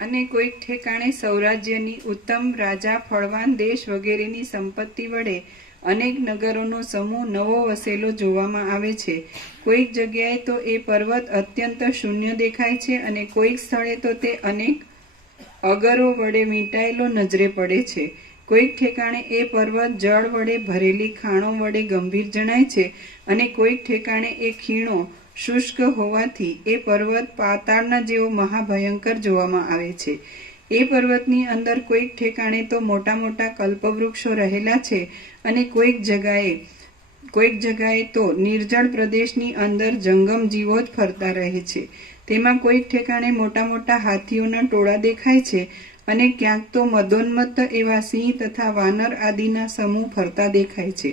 અને કોઈક ઠેકાણે સૌરાજ્યની ઉત્તમ રાજા ફળવાન દેશ વગેરેની સંપત્તિ વડે અનેક નગરોનો સમૂહ નવો વસેલો જોવામાં આવે છે. કોઈક જગ્યાએ તો એ પર્વત અત્યંત શૂન્ય દેખાય છે અને કોઈક સ્થળે તો તે અનેક અગરો વડે વીંટાયેલો નજરે પડે છે. કોઈક ઠેકાણે એ પર્વત જળ વડે ભરેલી ખાણો વડે ગંભીર જણાય છે અને કોઈક ઠેકાણે એ ખીણો શુષ્ક હોવાથી એ પર્વત પાતાળના જેવો મહાભયંકર જોવામાં આવે છે. એ પર્વતની અંદર કોઈક ઠેકાણે તો મોટા મોટા કલ્પવૃક્ષો રહેલા છે અને કોઈક જગાએ તો નિર્જળ પ્રદેશની અંદર જંગમ જીવો જ ફરતા રહે છે. તેમાં કોઈક ઠેકાણે મોટા મોટા હાથીઓના ટોળા દેખાય છે અને ક્યાંક તો મદોન્મત્ત એવા સિંહ તથા વાનર આદિના સમૂહ ફરતા દેખાય છે.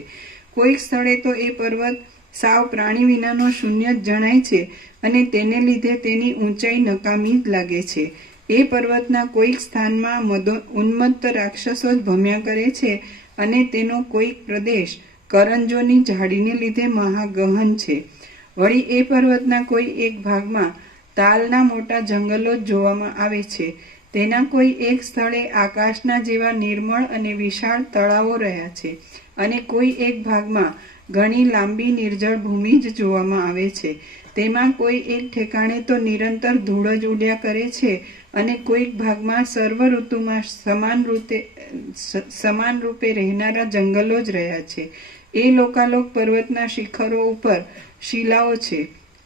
કોઈક સ્થળે તો એ પર્વત સાવ પ્રાણી વિનાનો શૂન્ય જ જણાય છે અને તેને લીધે તેની ઊંચાઈ નકામી જ લાગે છે. એ પર્વતના કોઈક સ્થાનમાં ઉન્મત્ત રાક્ષસો જ ભમ્યા કરે છે અને તેનો કોઈક પ્રદેશ કરંજોની ઝાડીને લીધે મહાગહન છે. વળી એ પર્વતના કોઈ એક ભાગમાં તાલના મોટા જંગલો જ જોવામાં આવે છે. તેના કોઈ એક સ્થળે આકાશના જેવા નિર્મળ અને વિશાળ તળાવો રહ્યા છે અને કોઈ એક ભાગમાં ઘણી લાંબી નિર્જળ ભૂમિ જ જોવામાં આવે છે. તેમાં કોઈ એક ઠેકાણે તો નિરંતર ધૂળ જ ઉડ્યા કરે છે અને કોઈક ભાગમાં સર્વ ઋતુમાં સમાન રૂપે રહેનારા જંગલો જ રહ્યા છે. એ લોકાલોક પર્વતના શિખરો ઉપર શિલાઓ છે.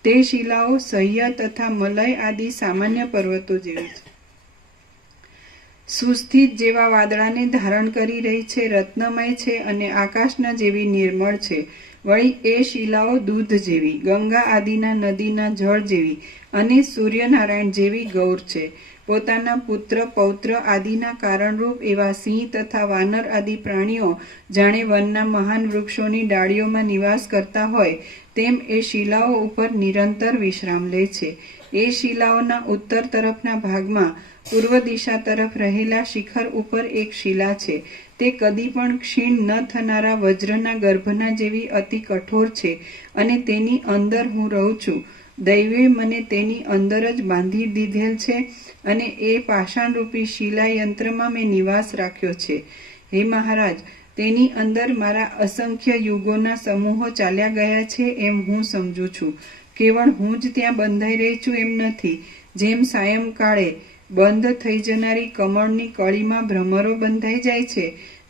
તે શિલાઓ સહ્ય તથા મલય આદિ સામાન્ય પર્વતો જેવી છે. સુસ્થિત જેવા વાદળાને ધારણ કરી રહી છે, રત્નમય છે અને આકાશના જેવી નિર્મળ છે. વળી એ શિલાઓ દૂધ જેવી, ગંગા આદિના નદીના જળ જેવી અને સૂર્યનારાયણ જેવી ગૌર છે. પોતાના પુત્ર પૌત્ર આદિના કારણરૂપ એવા સિંહ તથા વાનર આદિ પ્રાણીઓ જાણે વનના મહાન વૃક્ષોની ડાળીઓમાં નિવાસ કરતા હોય તેમ એ શિલાઓ ઉપર નિરંતર વિશ્રામ લે છે. એ શિલાઓના ઉત્તર તરફના ભાગમાં પૂર્વ દિશા તરફ રહેલા શિખર ઉપર એક શિલા છે. તે કદી પણ ક્ષીણ ન થનારા વજ્રના ગર્ભના જેવી અતિ કઠોર છે અને તેની અંદર હું રહું છું. દૈવે મને તેની અંદર જ બાંધી દીધેલ છે અને એ પાષાણરૂપી શિલા યંત્રમાં મેં નિવાસ રાખ્યો છે. હે મહારાજ, તેની અંદર મારા અસંખ્ય યુગોના સમૂહો ચાલ્યા ગયા છે એમ હું સમજું છું. કેવળ હું જ ત્યાં બંધાઈ રહી છું એમ નથી. જેમ સાયંકાળે બંધ થઈ જનારી કમળની કળીમાં ભ્રમરો બંધાઈ જાય છે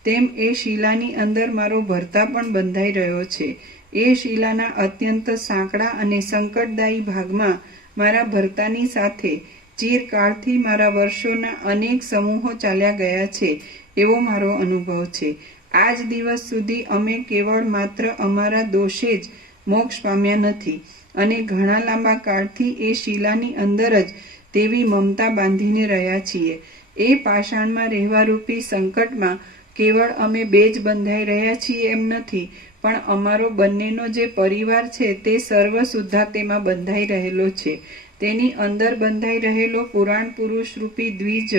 તેમ એ શિલાની અંદર મારો ભરતા પણ બંધાઈ રહ્યો છે. એ શિલાના અત્યંત સાંકડા અને સંકટદાયી ભાગમાં મારા ભરતાની સાથે ચિરકાળથી મારા વર્ષોના અનેક સમૂહો ચાલ્યા ગયા છે એવો મારો અનુભવ છે. આજ દિવસ સુધી અમે કેવળ માત્ર અમારા દોષે જ મોક્ષ પામ્યા નથી અને ઘણા લાંબા કાળથી એ શિલાની અંદર જ તેવી મમતા બાંધીને રહ્યા છીએ. એ પાષાણમાં રહેવારૂપી સંકટમાં કેવળ અમે બે જ બંધાઈ રહ્યા છીએ એમ નથી, પણ અમારો બંનેનો જે પરિવાર છે તે સર્વ સુદ્ધા તેમાં બંધાઈ રહેલો છે. તેની અંદર બંધાઈ રહેલો પુરાણ પુરુષ રૂપી દ્વિજ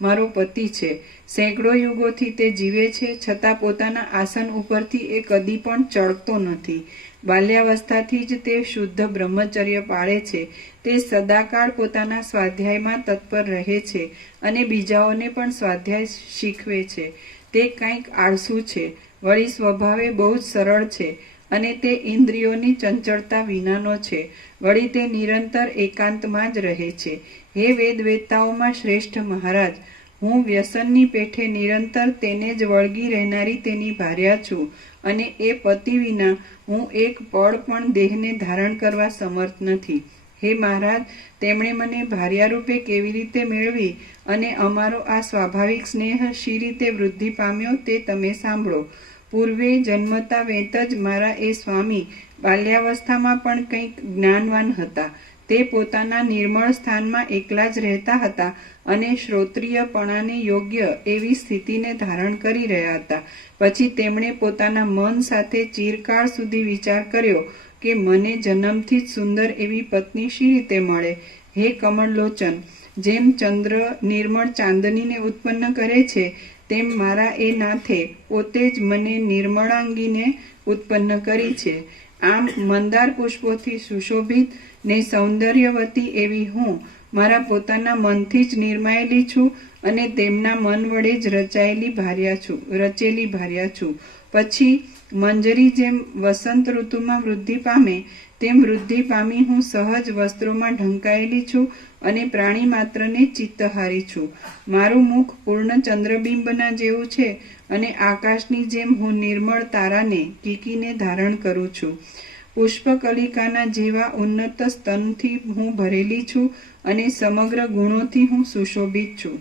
મારો પતિ છે. સેંકડો યુગોથી તે જીવે છે, છતાં પોતાના આસન ઉપરથી એ કદી પણ ચડતો નથી. બાલ્યાવસ્થાથી જ તે શુદ્ધ બ્રહ્મચર્ય પાળે છે. તે સદાકાળ પોતાના સ્વાધ્યાયમાં તત્પર રહે છે અને બીજાઓને પણ સ્વાધ્યાય શીખવે છે. તે કંઈક આળસુ છે, વળી સ્વભાવે બહુ જ સરળ છે અને તે ઇન્દ્રિયોની ચંચળતા વિનાનો છે. વળી તે નિરંતર એકાંતમાં જ રહે છે. હે વેદવેત્તાઓમાં શ્રેષ્ઠ મહારાજ, હું વ્યસનની પેઠે નિરંતર તેને જ વળગી રહેનારી તેની ભાર્યા છું અને એ પતિ વિના હું એક પળ પણ દેહને ધારણ કરવા સમર્થ નથી. હે મહારાજ, તેમણે મને ભાર્યારૂપે કેવી રીતે મેળવી અને અમારો આ સ્વાભાવિક સ્નેહ શી રીતે વૃદ્ધિ પામ્યો તે તમે સાંભળો. પૂર્વે જન્મતા વેત જ મારા એ સ્વામી બાલ્યાવસ્થામાં પણ કંઈક જ્ઞાનવાન હતા. તે પોતાના નિર્મળ સ્થાનમાં એકલા જ રહેતા હતા અને શ્રોત્રિયપણાને યોગ્ય એવી સ્થિતિને ધારણ કરી રહ્યા હતા. પછી તેમણે પોતાના મન સાથે ચિરકાળ સુધી વિચાર કર્યો કે મને જન્મથી જ સુંદર એવી પત્ની શી રીતે મળે. હે કમળલોચન, જેમ ચંદ્ર નિર્મળ ચાંદનીને ઉત્પન્ન કરે છે તેમ મારા એ નાથે પોતે જ મને નિર્મળાંગીને ઉત્પન્ન કરી છે. આમ મંદાર પુષ્પોથી સુશોભિત ને સૌંદર્યવતી એવી હું મારા પોતાના મનથી જ નિર્માયેલી છું અને તેમના મન વડે જ રચેલી ભાર્યા છું. પછી મંજરી જેમ વસંત ઋતુમાં વૃદ્ધિ પામે તેમ વૃદ્ધિ પામી હું સહજ વસ્ત્રોમાં ઢંકાયેલી છું અને પ્રાણી માત્રને ચિત્તહારી છું. મારું મુખ પૂર્ણ ચંદ્રબિંબના જેવું છે અને આકાશની જેમ હું નિર્મળ તારાને કીકીને ધારણ કરું છું. પુષ્પકલિકાના જેવા ઉન્નત સ્તનથી હું ભરેલી છું અને સમગ્ર ગુણોથી હું સુશોભિત છું.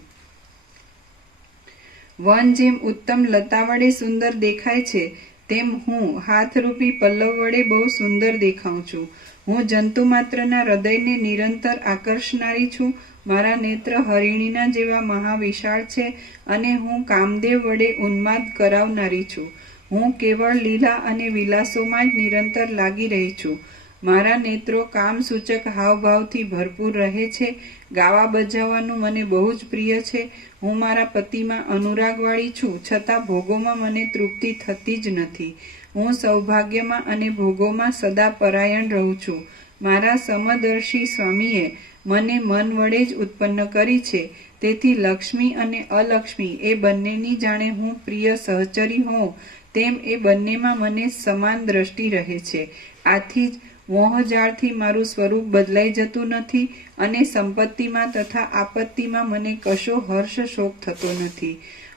વન જેમ ઉત્તમ લતા વડે સુંદર દેખાય છે તેમ હું હાથરૂપી પલ્લવ વડે બહુ સુંદર દેખાઉં છું. હું જંતુ માત્રના હૃદયને નિરંતર આકર્ષનારી છું. મારા નેત્ર હરિણીના જેવા મહાવિશાળ છે અને હું કામદેવ વડે ઉન્માદ કરાવનારી છું. હું કેવળ લીલા અને વિલાસોમાં જ નિરંતર લાગી રહી છું. મારા નેત્રો કામસૂચક હાવભાવથી ભરપૂર રહે છે. ગાવા બજાવવાનું મને બહુ જ પ્રિય છે. હું મારા પતિમાં અનુરાગવાળી છું, છતાં ભોગોમાં મને તૃપ્તિ થતી જ નથી. હું સૌભાગ્યમાં અને ભોગોમાં સદા પરાયણ રહું છું. મારા સમદર્શી સ્વામીએ મને મન વડે જ ઉત્પન્ન કરી છે. તેથી લક્ષ્મી અને અલક્ષ્મી એ બંનેની જાણે હું પ્રિય સહચરી હોઉં તેમ એ બંનેમાં મને સમાન દ્રષ્ટિ રહે છે. આથી જ મોહજાળથી મારું સ્વરૂપ બદલાઈ જતું નથી અને સંપત્તિમાં તથા આપત્તિમાં મને કશો હર્ષ શોક થતો નથી.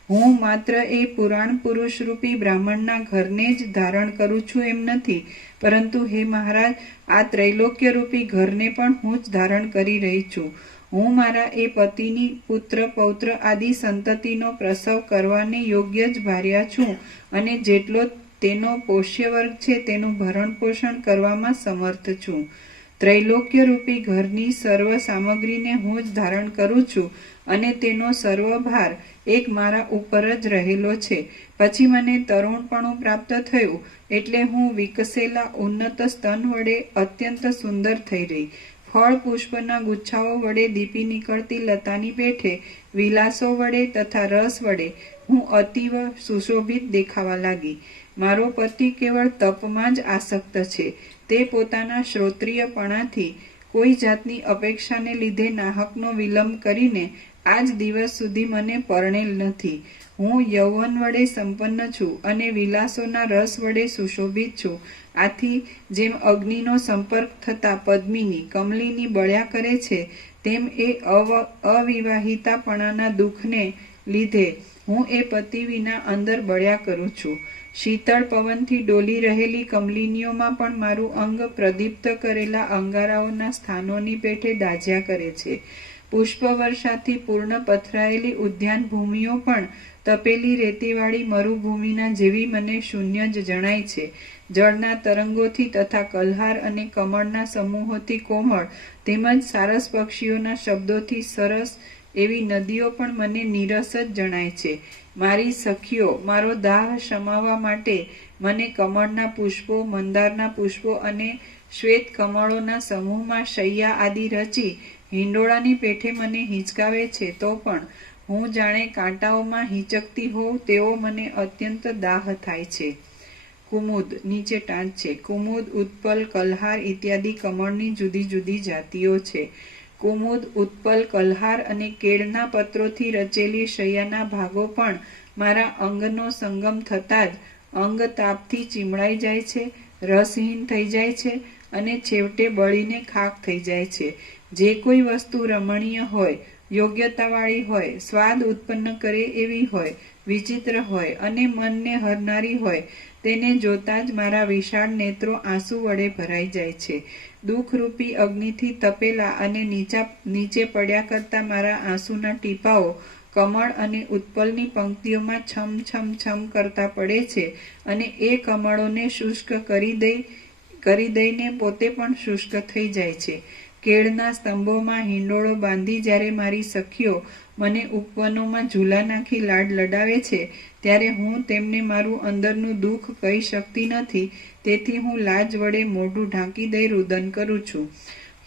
હું માત્ર એ પુરાણ પુરુષ રૂપી બ્રાહ્મણના ઘરને જ ધારણ કરું છું એમ નથી, પરંતુ હે મહારાજ, આ ત્રૈલોક્ય રૂપી ઘરને પણ હું જ ધારણ કરી રહી છું. હું મારા એ પતિની પુત્ર પૌત્ર આદિ સંતતિનો પ્રસવ કરવાને યોગ્ય જ ભાર્યા છું અને જેટલો તેનો પોષ્ય વર્ગ છે તેનું ભરણ પોષણ કરવામાં સમર્થ છું. ત્રૈલોક્ય રૂપી ઘરની સર્વ સામગ્રીને હું જ ધારણ કરું છું અને તેનો સર્વભાર એક મારા ઉપર જ રહેલો છે. પછી મને તરુણપણું પ્રાપ્ત થયું એટલે હું વિકસેલા ઉન્નત સ્તન વડે અત્યંત સુંદર થઈ રહી. ફળ પુષ્પના ગુચ્છાઓ વડે દીપી નીકળતી લતાની પેઠે વિલાસો વડે તથા રસ વડે હું અતિવ સુશોભિત દેખાવા લાગી. મારો પતિ કેવળ તપમાં જ આસક્ત છે. તે પોતાના શ્રોત્રિયપણાથી કોઈ જાતની અપેક્ષાને લીધે નાહકનો વિલંબ કરીને આજ દિવસ સુધી મને પરણેલ નથી. હું યૌવન વડે સંપન્ન છું અને વિલાસોના રસ વડે સુશોભિત છું. આથી જેમ અગ્નિનો સંપર્ક થતાં પદ્મિની કમલિની બળ્યા કરે છે તેમ એ અવિવાહિતાપણાના દુઃખને લીધે હું એ પતિ વિના અંદર બળ્યા કરું છું. શીતળ પવનથી ડોલી રહેલી કમલિનીઓમાં પણ મારું અંગ પ્રદીપ્ત કરેલા અંગારાઓના સ્થાનોની પેઠે દાઝ્યા કરે છે. પુષ્પવર્ષાથી પૂર્ણ પથરાયેલી ઉદ્યાન ભૂમિઓ પણ તપેલી રેતીવાળી મરુભૂમિના જેવી મને શૂન્ય જ જણાય છે. જળના તરંગોથી તથા કલ્હાર અને કમળના સમૂહોથી કોમળ તેમજ સારસ પક્ષીઓના શબ્દોથી સરસ એવી નદીઓ પણ મને નીરસ જ જણાય છે. મારી સખીઓ મારો દાહ શમાવવા માટે મને કમળના પુષ્પો, મંદારના પુષ્પો અને શ્વેત કમળોના સમૂહમાં શૈયા આદિ રચી હિંડોળાની પેઠે મને હિંચકાવે છે, તો પણ હું જાણે કાંટાઓમાં હિંચકતી હોઉં તેવો મને અત્યંત દાહ થાય છે. કુમુદ નીચે ટાંચ છે. કુમુદ, ઉત્પલ, કલ્હાર ઇત્યાદિ કમળની જુદી જુદી જાતિઓ છે. કુમુદ, ઉત્પલ, કલ્હાર અને કેળના પત્રોથી રચેલી શૈયાના ભાગો પણ મારા અંગનો સંગમ થતાં જ અંગ તાપથી ચીમડાઈ જાય છે, રસહીન થઈ જાય છે અને છેવટે બળીને ખાખ થઈ જાય છે. જે કોઈ વસ્તુ રમણીય હોય, યોગ્યતાવાળી હોય, સ્વાદ ઉત્પન્ન કરે એવી હોય, વિચિત્ર હોય અને મનને હરનારી હોય, તેને જોતાં જ મારા વિશાળ નેત્રો આંસુ વડે ભરાઈ જાય છે. દુઃખરૂપી અગ્નિથી તપેલા અને નીચે પડ્યા કરતા મારા આંસુના ટીપાઓ કમળ અને ઉત્પલની પંક્તિઓમાં છમ છમ છમ કરતા પડે છે અને એ કમળોને શુષ્ક કરી દઈને પોતે પણ શુષ્ક થઈ જાય છે. કેળના સ્તંભોમાં હિંડોળો બાંધી જ્યારે મારી સખીઓ મને ઉપવનોમાં ઝૂલા નાખી લાડ લડાવે છે ત્યારે હું તેમને મારું અંદરનું દુઃખ કહી શકતી નથી. તેથી હું લાજ વડે મોઢું ઢાંકી દઈ રુદન કરું છું.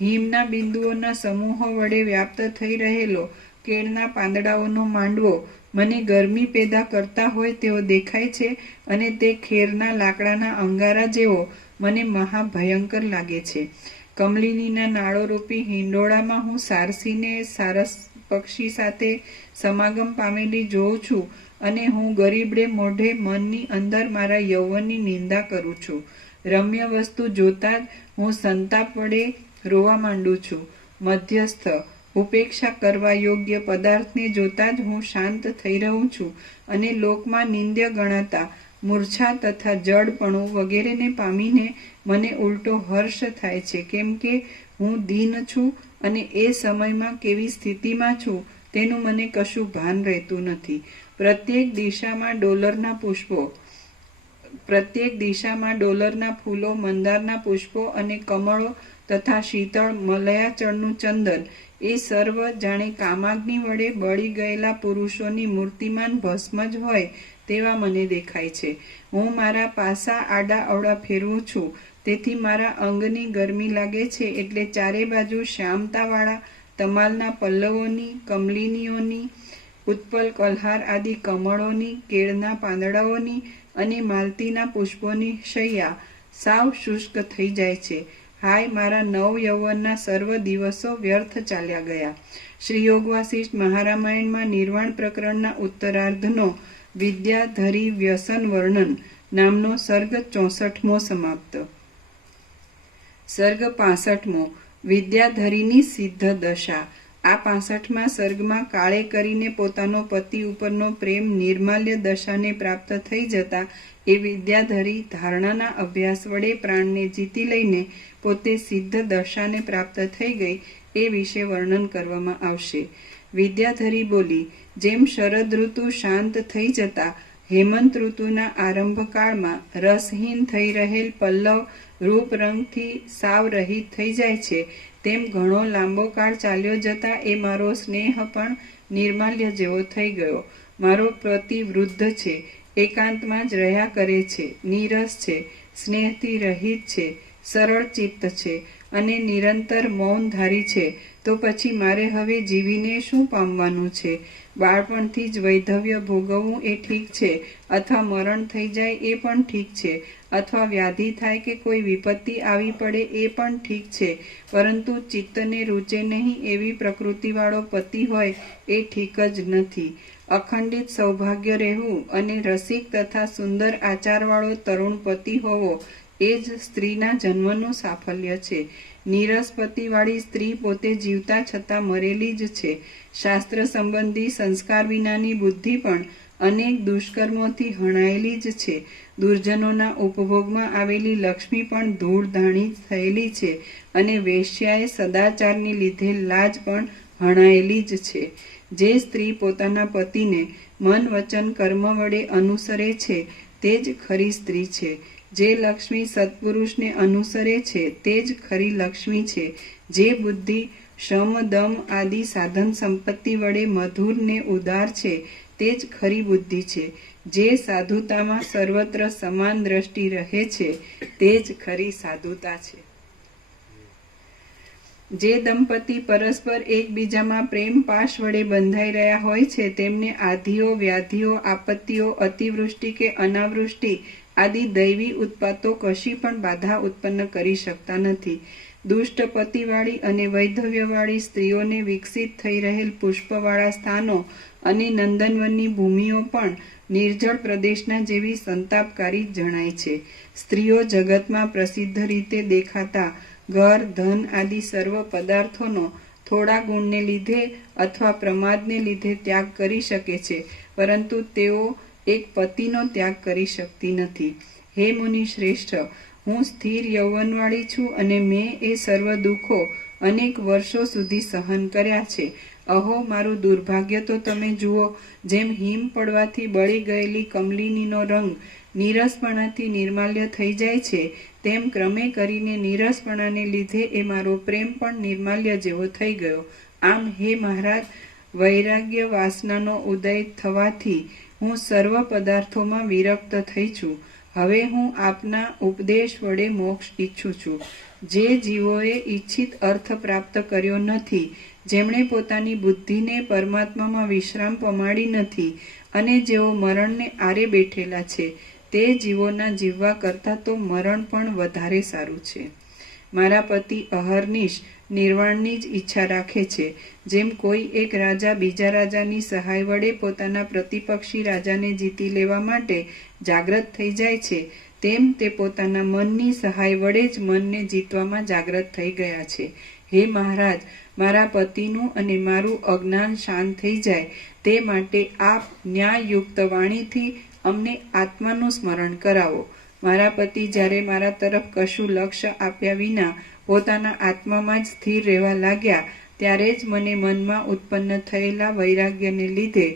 હિમના બિંદુઓના સમૂહો વડે વ્યાપ્ત થઈ રહેલો કેળના પાંદડાઓનો માંડવો મને ગરમી પેદા કરતા હોય તેવો દેખાય છે અને તે ખેરના લાકડાના અંગારા જેવો મને મહાભયંકર લાગે છે. કમલિનીના નાળોરૂપી હિંડોળામાં હું સારસીને સારસ પક્ષી સાથે સમાગમ પામેલી જોઉં છું અને હું ગરીબડે મોઢે મનની અંદર મારા યૌવનની નિંદા કરું છું. રમ્ય વસ્તુ જોતાં જ હું સંતાપ વડે રોવા માંડું છું. મધ્યસ્થ ઉપેક્ષા કરવા યોગ્ય પદાર્થને જોતાં જ હું શાંત થઈ રહું છું અને લોકમાં નિંદ્ય ગણાતા મૂર્છા તથા જડપણું વગેરેને પામીને મને ઉલટો હર્ષ થાય છે, કેમ કે હું દીન છું અને એ સમયમાં કેવી સ્થિતિમાં છું તેનું મને કશું ભાન રહેતું નથી. પ્રત્યેક દિશામાં ડોલરના ફૂલો, મંદારના પુષ્પો અને કમળો તથા શીતળ મલયાચળનું ચંદન એ સર્વ જાણે કામાગ્નિ વડે બળી ગયેલા પુરુષોની મૂર્તિમાન ભસ્મ જ હોય તેવા મને દેખાય છે. હું મારા પાસા આડા અવડા ફેરવું છું, તેથી મારા અંગની ગરમી લાગે છે, એટલે ચારે બાજુ શ્યામતાવાળા તમાલના પલ્લવોની, કમલિનીઓની, ઉત્પલ કલ્હાર આદિ કમળોની, કેળના પાંદડાઓની અને માલતીના પુષ્પોની શૈયા સાવ શુષ્ક થઈ જાય છે. હાય, મારા નવ યૌવનના સર્વ દિવસો વ્યર્થ ચાલ્યા ગયા. શ્રી યોગ વાસિષ્ઠ મહારામાયણમાં નિર્વાણ પ્રકરણના ઉત્તરાર્ધનો વિદ્યાધરી વ્યસન વર્ણન નામનો સર્ગ 64મો સમાપ્ત. સર્ગ 65મો વિદ્યાધરીની સિદ્ધ દશા. આ 65મા સર્ગમાં કાળે કરીને પોતાનો પતિ ઉપરનો પ્રેમ નિર્માલ્ય દશાને પ્રાપ્ત થઈ જતા એ વિદ્યાધરી ધારણાના અભ્યાસ વડે પ્રાણને જીતી લઈને પોતે સિદ્ધ દશાને પ્રાપ્ત થઈ ગઈ એ વિશે વર્ણન કરવામાં આવશે. વિદ્યાધરી બોલી, જેમ શરદ ઋતુ શાંત થઈ જતા હેમંત ઋતુના આરંભકાળમાં રસહીન થઈ રહેલ પલ્લવ રૂપ રંગથી સાવ રહિત થઈ જાય છે, તેમ ઘણો લાંબો કાળ ચાલ્યો જતા એ મારો સ્નેહ પણ નિર્માલ્ય જેવો થઈ ગયો. મારો પતિ વૃદ્ધ છે, એકાંતમાં જ રહ્યા કરે છે, નીરસ છે, સ્નેહથી રહિત છે, સરળ ચિત્ત છે અને નિરંતર મૌનધારી છે, તો પછી મારે હવે જીવીને શું પામવાનું છે? બાળપણથી જ વૈધવ્ય ભોગવવું એ ઠીક છે, અથવા મરણ થઈ જાય એ પણ ઠીક છે, અથવા વ્યાધિ થાય કે કોઈ વિપત્તિ આવી પડે એ પણ ઠીક છે, પરંતુ ચિત્તને રૂચે નહીં એવી પ્રકૃતિવાળો પતિ હોય એ ઠીક જ નથી. અખંડિત સૌભાગ્ય રહેવું અને રસિક તથા સુંદર આચારવાળો તરુણ પતિ હોવો એ જ સ્ત્રીના જન્મનું સાફલ્ય છે. નીરસ પતિવાળી સ્ત્રી પોતે જીવતા છતાં મરેલી જ છે. શાસ્ત્ર સંબંધી સંસ્કાર વિનાની બુદ્ધિ પણ અનેક દુષ્કર્મોથી હણાયેલી જ છે. દુર્જનોના ઉપભોગમાં આવેલી લક્ષ્મી પણ ધૂળધાણી થયેલી છે અને વેશ્યાએ સદાચારને લીધે લાજ પણ હણાયેલી જ છે. જે સ્ત્રી પોતાના પતિને મન વચન કર્મ વડે અનુસરે છે તે જ ખરી સ્ત્રી છે. જે લક્ષ્મી સત્પુરુષને અનુસરે છે તે જ ખરી લક્ષ્મી છે. જે બુદ્ધિ શમ દમ આદિ સાધન સંપત્તિ વડે મધુર ને ઉદાર છે તે જ ખરી બુદ્ધિ છે. જે સાધુતામાં સર્વત્ર સમાન દ્રષ્ટિ રહે છે તે જ ખરી સાધુતા છે. જે દંપતી પરસ્પર એકબીજામાં પ્રેમ પાશ વડે બંધાઈ રહ્યા હોય છે તેમને આધિઓ, વ્યાધિઓ, આપત્તિઓ, અતિવૃષ્ટિ કે અનાવૃષ્ટિ આદિ દૈવી ઉત્પાતો કશી પણ બાધા ઉત્પન્ન કરી શકતા નથી. દુષ્ટ પતિવાળી અને વૈધવ્યવાળી સ્ત્રીઓને વિકસિત થઈ રહેલ પુષ્પવાળા સ્થાનો અને નંદનવનની ભૂમિઓ પણ નિર્જળ પ્રદેશના જેવી સંતાપકારી જણાય છે. સ્ત્રીઓ જગતમાં પ્રસિદ્ધ રીતે દેખાતા ઘર, ધન આદિ સર્વ પદાર્થોનો થોડા ગુણને લીધે અથવા પ્રમાદને લીધે ત્યાગ કરી શકે છે, પરંતુ તેઓ એક પતિનો ત્યાગ કરી શકતી નથી. હે મુનિ શ્રેષ્ઠ, હું સ્થિર યૌવનવાળી છું અને મેં એ સર્વ દુઃખો અનેક વર્ષો સુધી સહન કર્યા છે. અહો, મારું દુર્ભાગ્ય તો તમે જુઓ. જેમ હિમ પડવાથી બળી ગયેલી કમલિનીનો રંગ નીરસપણાથી નિર્માલ્ય થઈ જાય છે, તેમ ક્રમે કરીને નીરસપણાને લીધે એ મારો પ્રેમ પણ નિર્માલ્ય જેવો થઈ ગયો. આમ હે મહારાજ, વૈરાગ્ય વાસનાનો ઉદય થવાથી હું સર્વ પદાર્થોમાં વિરક્ત થઈ છું. હવે હું આપના ઉપદેશ વડે મોક્ષ ઈચ્છું છું. જે જીવોએ ઈચ્છિત અર્થ પ્રાપ્ત કર્યો નથી, જેમણે પોતાની બુદ્ધિને પરમાત્મામાં વિશ્રામ પમાડી નથી અને જેઓ મરણને આરે બેઠેલા છે, તે જીવોના જીવવા કરતાં તો મરણ પણ વધારે સારું છે. મારા પતિ અહર્નિશ નિર્વાણની જ ઈચ્છા રાખે છે. જેમ કોઈ એક રાજા બીજા રાજાની સહાય વડે પોતાના પ્રતિપક્ષી રાજાને જીતી લેવા માટે જાગ્રત થઈ જાય છે, તેમ તે પોતાના મનની સહાય વડે જ મનને જીતવામાં જાગ્રત થઈ ગયા છે. હે મહારાજ, મારા પતિનું અને મારું અજ્ઞાન શાંત થઈ જાય તે માટે આપ ન્યાયયુક્ત વાણીથી અમને આત્માનું સ્મરણ કરાવો. મારા પતિ જ્યારે મારા તરફ કશું લક્ષ્ય આપ્યા વિના પોતાના આત્મામાં જ સ્થિર રહેવા લાગ્યા, ત્યારે જ મને મનમાં ઉત્પન્ન થયેલા વૈરાગ્યને લીધે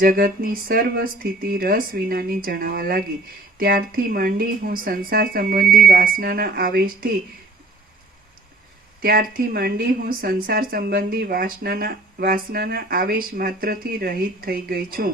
જગતની સર્વ સ્થિતિ રસ વિનાની જણાવા લાગી. ત્યારથી માંડી હું સંસાર સંબંધી વાસનાના આવેશ માત્રથી રહિત થઈ ગઈ છું.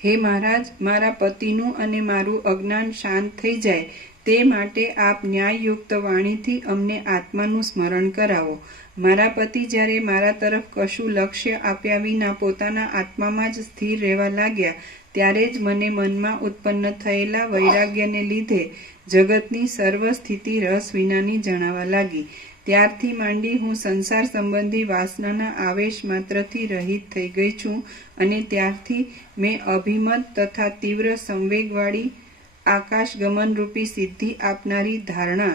હે મહારાજ, મારા પતિનું અને મારું અજ્ઞાન શાંત થઈ જાય તે માટે આપ ન્યાયયુક્ત વાણીથી અમને આત્માનું સ્મરણ કરાવો. મારા પતિ જ્યારે મારા તરફ કશું લક્ષ્ય આપ્યા વિના પોતાના આત્મામાં જ સ્થિર રહેવા લાગ્યા, ત્યારે જ મને મનમાં ઉત્પન્ન થયેલા વૈરાગ્યને લીધે જગતની સર્વ સ્થિતિ રસ વિનાની જણાવા લાગી. ત્યારથી માંડી હું સંસાર સંબંધી વાસનાના આવેશ માત્રથી રહિત થઈ ગઈ છું અને ત્યારથી મેં અભિમત તથા તીવ્ર સંવેગવાળી આકાશગમન રૂપી સિદ્ધિ આપનારી ધારણા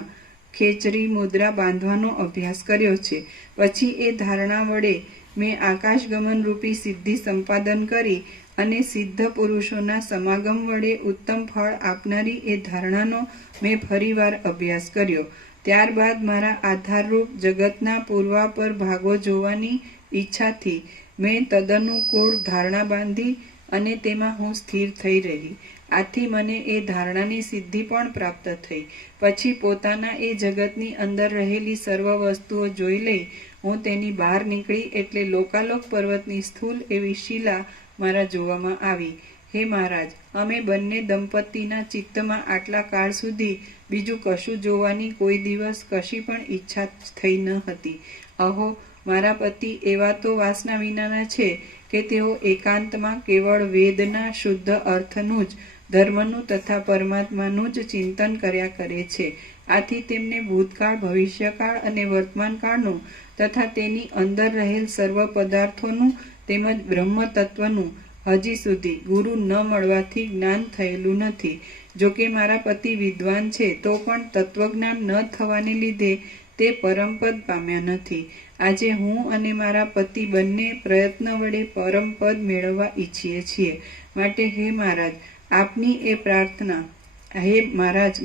ખેચરી મુદ્રા બાંધવાનો અભ્યાસ કર્યો છે. પછી એ ધારણા વડે મેં આકાશગમન રૂપી સિદ્ધિ સંપાદન કરી અને સિદ્ધ પુરુષોના સમાગમ વડે ઉત્તમ ફળ આપનારી એ ધારણાનો મેં ફરીવાર અભ્યાસ કર્યો. ત્યારબાદ મારા આધારરૂપ જગતના પૂર્વાપર ભાગો જોવાની ઈચ્છાથી મેં તદનુકૂળ ધારણા બાંધી અને તેમાં હું સ્થિર થઈ રહી. આથી મને એ ધારણાની સિદ્ધિ પણ પ્રાપ્ત થઈ. પછી પોતાના એ જગતની અંદર રહેલી સર્વ વસ્તુઓ જોઈ લઈ હું તેની બહાર નીકળી એટલે લોકાલોક પર્વતની સ્થૂલ એવી શિલા મારા જોવામાં આવી. હે મહારાજ, અમે બંને દંપતીના ચિત્તમાં આટલા કાળ સુધી બીજું કશું જોવાની કોઈ દિવસ કશી પણ ઈચ્છા થઈ ન હતી. અહો, મારા પતિ એવા તો વાસના વિનાના છે કે તેઓ એકાંતમાં કેવળ વેદના શુદ્ધ અર્થનું જ, ધર્મનું તથા પરમાત્માનું જ ચિંતન કર્યા કરે છે. આથી તેમને ભૂતકાળ, ભવિષ્યકાળ અને વર્તમાનકાળનું તથા તેની અંદર રહેલ સર્વ પદાર્થોનું તેમજ બ્રહ્મ તત્વનું હજી સુધી ગુરુ ન મળવાથી જ્ઞાન થયેલું નથી. જોકે મારા પતિ વિદ્વાન છે તો પણ તત્વજ્ઞાન ન થવાને લીધે તે પરમપદ પામ્યા નથી. આજે હું અને મારા પતિ બંને પ્રયત્ન વડે પરમપદ મેળવવા ઈચ્છીએ છીએ. માટે હે મહારાજ,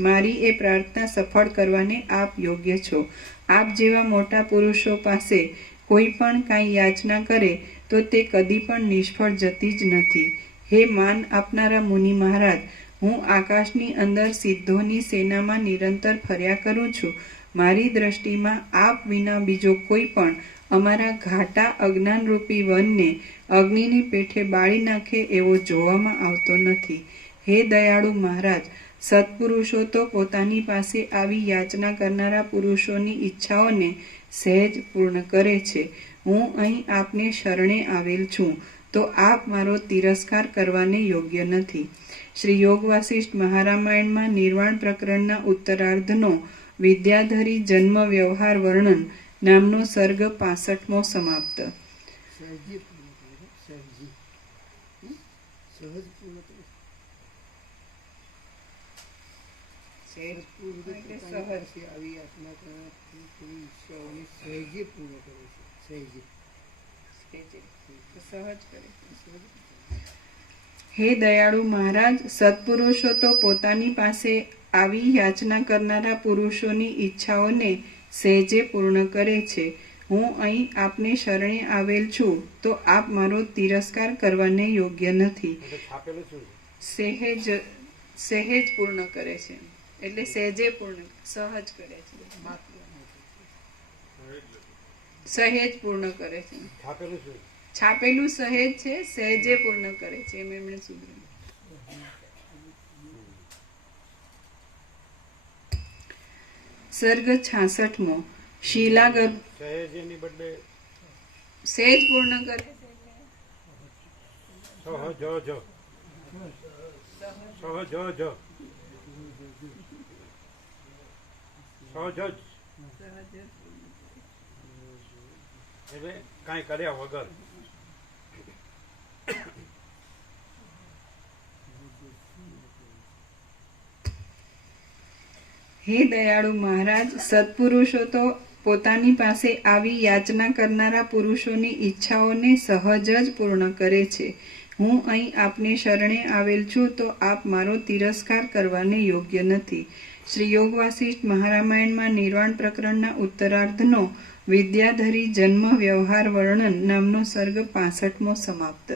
મારી એ પ્રાર્થના સફળ કરવાને આપ યોગ્ય છો. આપ જેવા મોટા પુરુષો પાસે કોઈ પણ કાંઈ યાચના કરે તો તે કદી પણ નિષ્ફળ જતી જ નથી. હે માન આપનારા મુનિ મહારાજ, હું આકાશની અંદર સિદ્ધોની સેનામાં નિરંતર ફર્યા કરું છું. મારી દ્રષ્ટિમાં આપ વિના બીજો કોઈ પણ અમારા ઘાટા અજ્ઞાનરૂપી વનને અગ્નિની પેઠે બાળી નાખે એવો જોવામાં આવતો નથી. હે દયાળુ મહારાજ, સત્પુરુષો તો પોતાની પાસે આવી યાચના કરનારા પુરુષોની ઈચ્છાઓને સહેજ પૂર્ણ કરે છે. હું અહીં આપને શરણે આવેલ છું તો આપ મારો તિરસ્કાર કરવાને યોગ્ય નથી. શ્રી યોગ વાસિષ્ઠ મહારામાયણમાં નિર્વાણ પ્રકરણના ઉત્તરાર્ધનો વિદ્યાધરી જન્મ વ્યવહાર વર્ણન નામનો સર્ગ 65મો સમાપ્ત. હે દયાળુ મહારાજ, સત્પુરુષો તો પોતાની પાસે આવી યાચના કરનારા પુરુષોની ઈચ્છાઓને સહેજે પૂર્ણ કરે છે. હું અહીં આપને શરણે આવેલ છું તો આપ મારો તિરસ્કાર કરવાને યોગ્ય નથી. સહેજ પૂર્ણ કરે છે એટલે સહેજે પૂર્ણ, સહજ કરે છે, સહેજ પૂર્ણ કરે છે. છાપેલું સહેજ છે, સહેજે પૂર્ણ કરે છે એમ એમણે સુધર્યું. સર્ગ 66મો. શિલાગર્ભ સહેજ પૂર્ણ કરે છે. એટલે કાંઈ કર્યા વગર. હે દયાળુ મહારાજ, સત્પુરુષો તો પોતાની પાસે આવી યાચના કરનારા પુરુષોની ઈચ્છાઓને સહજ જ પૂર્ણ કરે છે. હું અહીં આપને શરણે આવેલ છું તો આપ મારો તિરસ્કાર કરવાને યોગ્ય નથી. શ્રી યોગ વાસિષ્ઠ મહારામાયણમાં નિર્વાણ પ્રકરણના ઉત્તરાર્ધનો વિદ્યાધરી જન્મ વ્યવહાર વર્ણન નામનો સર્ગ 65મો સમાપ્ત.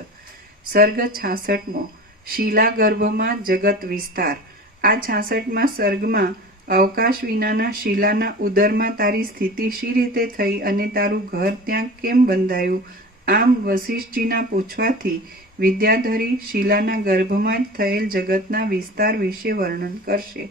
સર્ગ 66મો શિલાગર્ભમાં જગત વિસ્તાર. આ 66મા સર્ગમાં અવકાશ વિનાના શિલાના ઉદરમાં તારી સ્થિતિ શી રીતે થઈ અને તારું ઘર ત્યાં કેમ બંધાયું, આમ વસિષ્ઠજીના પૂછવાથી વિદ્યાધરી શિલાના ગર્ભમાં જ થયેલ જગતના વિસ્તાર વિશે વર્ણન કરશે.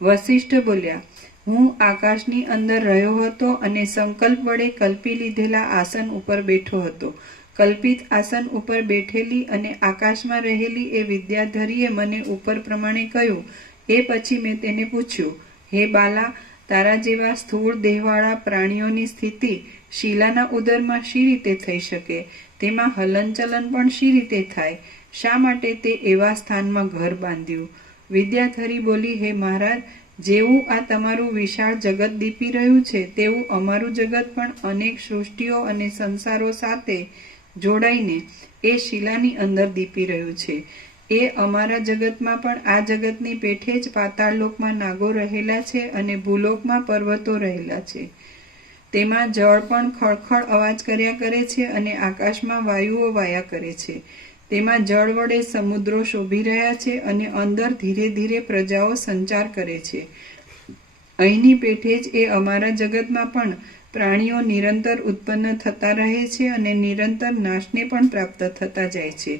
વસિષ્ઠ બોલ્યા, હું આકાશની અંદર રહ્યો હતો અને સંકલ્પ વડે કલ્પી લીધેલા આસન ઉપર બેઠો હતો. કલ્પિત આસન ઉપર બેઠેલી અને આકાશમાં રહેલી એ વિદ્યાધરીએ મને ઉપર પ્રમાણે કહ્યું. એ પછી મેં તેને પૂછ્યું, હે બાલા, તારા જેવા સ્થૂળ દેહવાળા પ્રાણીઓની સ્થિતિ શિલાના ઉદરમાં શી રીતે થઈ શકે? તેમાં હલનચલન પણ શી રીતે થાય? શા માટે તે એવા સ્થાનમાં ઘર બાંધ્યું? વિદ્યાધરી બોલી, હે મહારાજ, જેવું આ તમારું વિશાળ જગત દીપી રહ્યું છે તેવું અમારું જગત પણ અનેક સૃષ્ટિઓ અને સંસારો સાથે જોડાઈને એ શિલાની અંદર દીપી રહ્યું છે. એ અમારા જગતમાં પણ આ જગતની પેઠે જ પાતાળલોકમાં નાગો રહેલા છે અને ભૂલોકમાં પર્વતો રહેલા છે. તેમાં જળ પણ ખળખળ અવાજ કર્યા કરે છે અને આકાશમાં વાયુઓ વાયા કરે છે. તેમાં જળ વડે સમુદ્રો શોભી રહ્યા છે અને અંદર ધીરે ધીરે પ્રજાઓ સંચાર કરે છે. અહીંની પેઠે જ એ અમારા જગતમાં પણ પ્રાણીઓ નિરંતર ઉત્પન્ન થતા રહે છે અને નિરંતર નાશને પણ પ્રાપ્ત થતા જાય છે.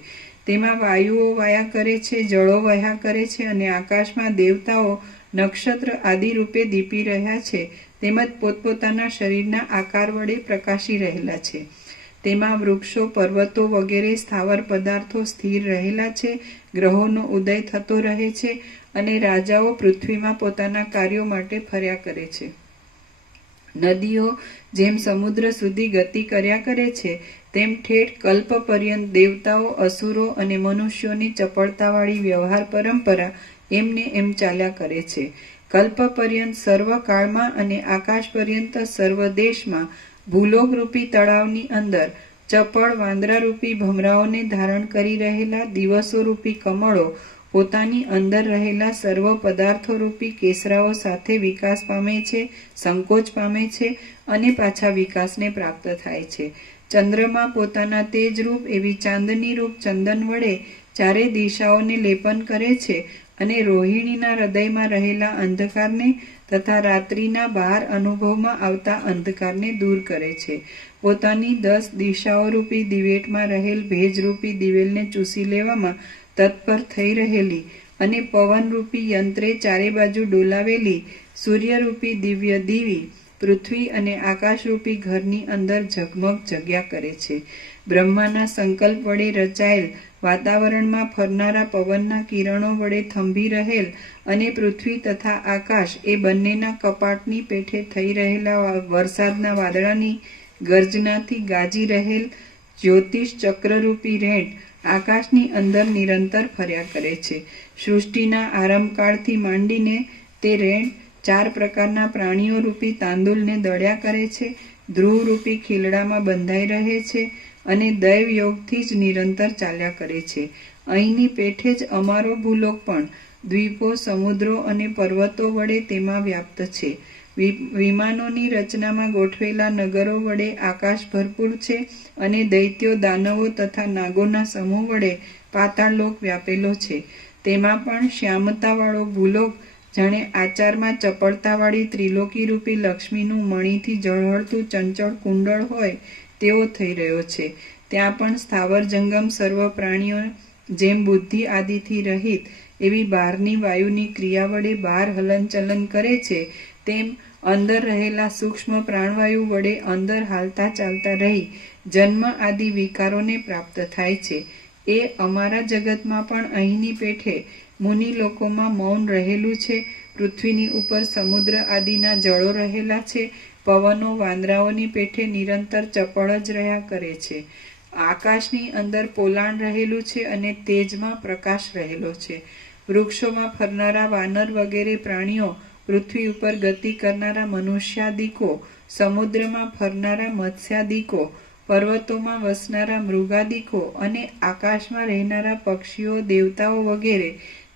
તેમાં વાયુઓ વાયા કરે છે, જળો વહ્યા કરે છે અને આકાશમાં દેવતાઓ નક્ષત્ર આદિ રૂપે દીપી રહ્યા છે, તેમજ પોતપોતાના શરીરના આકાર વડે પ્રકાશી રહેલા છે. તેમાં વૃક્ષો, પર્વતો વગેરે સ્થાવર પદાર્થો સ્થિર રહેલા છે, ગ્રહોનો ઉદય થતો રહે છે અને રાજાઓ પૃથ્વીમાં પોતાના કાર્યો માટે ફર્યા કરે છે. નદીઓ જેમ સમુદ્ર સુધી ગતિ કર્યા કરે છે તેમ ઠેઠ કલ્પ પર્યંત દેવતાઓ, અસુરો અને મનુષ્યોની ચપળતાવાળી વ્યવહાર પરંપરા એમને એમ ચાલ્યા કરે છે. કલ્પ પર્યંત સર્વકાળમાં અને આકાશ પર્યંત સર્વ દેશમાં ભૂલોકરૂપી તળાવની અંદર ચપળ વાંદરારૂપી ભમરાઓને ધારણ કરી રહેલા દિવસોરૂપી કમળો પોતાની અંદર રહેલા સર્વ પદાર્થોરૂપી કેસરાઓ સાથે વિકાસ પામે છે, સંકોચ પામે છે અને પાછા વિકાસને પ્રાપ્ત થાય છે. ચંદ્રમાં પોતાના તેજરૂપ એવી ચાંદની રૂપ ચંદન વડે ચારે દિશાઓને લેપન કરે છે અને રોહિણીના હૃદયમાં રહેલા અંધકારને તથા રાત્રિના બહાર અનુભવમાં આવતા અંધકારને દૂર કરે છે. પોતાની 10 દિશાઓરૂપી દિવેટમાં રહેલ ભેજરૂપી દિવેલને ચૂસી લેવામાં તત્પર થઈ રહેલી અને પવનરૂપી યંત્રે ચારે બાજુ ડોલાવેલી સૂર્યરૂપી દિવ્ય દીવી પૃથ્વી અને આકાશરૂપી ઘરની અંદર ઝગમગ જગ્યા કરે છે. બ્રહ્માના સંકલ્પ વડે રચાયેલ વાતાવરણમાં ફરનારા પવનના કિરણો વડે થંભી રહેલ અને પૃથ્વી તથા આકાશ એ બંનેના કપાટની પેઠે થઈ રહેલા વરસાદના વાદળાની ગર્જનાથી ગાજી રહેલ જ્યોતિષ ચક્રરૂપી રેંટ આકાશની અંદર નિરંતર ફર્યા કરે છે. સૃષ્ટિના આરંભકાળથી માંડીને તે રેંટ 4 પ્રકારના પ્રાણીઓ રૂપી તાંદુલને દળ્યા કરે છે, ધ્રુવરૂપી ખીલડામાં બંધાઈ રહે છે અને દૈવ યોગથી જ નિરંતર ચાલ્યા કરે છે. અહીંની પેઠે જ અમારો ભૂલોક પણ દ્વીપો, સમુદ્રો અને પર્વતો વડે તેમાં વ્યાપ્ત છે. વિમાનોની રચનામાં ગોઠવેલા નગરો વડે આકાશ ભરપૂર છે અને દૈત્યો, દાનવો તથા નાગોના સમૂહ વડે પાતાળલોક વ્યાપેલો છે. તેમાં પણ શ્યામતાવાળો ભૂલોક જાણે આચારમાં ચપળતાવાળી ત્રિલોકી રૂપી લક્ષ્મીનું મણીથી ઝળહળતું ચંચળ કુંડળ હોય તેવો થઈ રહ્યો છે. ત્યાં પણ સ્થાવર જંગમ સર્વ પ્રાણીઓ જેમ બુદ્ધિ આદિથી રહિત એવી બહારની વાયુની ક્રિયા વડે બહાર હલનચલન કરે છે, તેમ અંદર રહેલા સૂક્ષ્મ પ્રાણવાયુ વડે અંદર હાલતા ચાલતા રહી જન્મ આદિ વિકારોને પ્રાપ્ત થાય છે. એ અમારા જગતમાં પણ અહીંની પેઠે મુનિ લોકોમાં મૌન રહેલું છે. પૃથ્વીની ઉપર સમુદ્ર આદિના જળો રહેલા છે. પવનો વાંદરાઓની પેઠે નિરંતર ચપળ જ રહ્યા કરે છે. આકાશની અંદર પોલાણ રહેલું છે અને તેજમાં પ્રકાશ રહેલો છે. વૃક્ષોમાં ફરનારા વાનર વગેરે પ્રાણીઓ, પૃથ્વી ઉપર ગતિ કરનારા મનુષ્યાદિકો, સમુદ્રમાં ફરનારા મત્સ્યાદિકો, પર્વતોમાં વસનારા મૃગાદિકો અને આકાશમાં રહેનારા પક્ષીઓ, દેવતાઓ વગેરે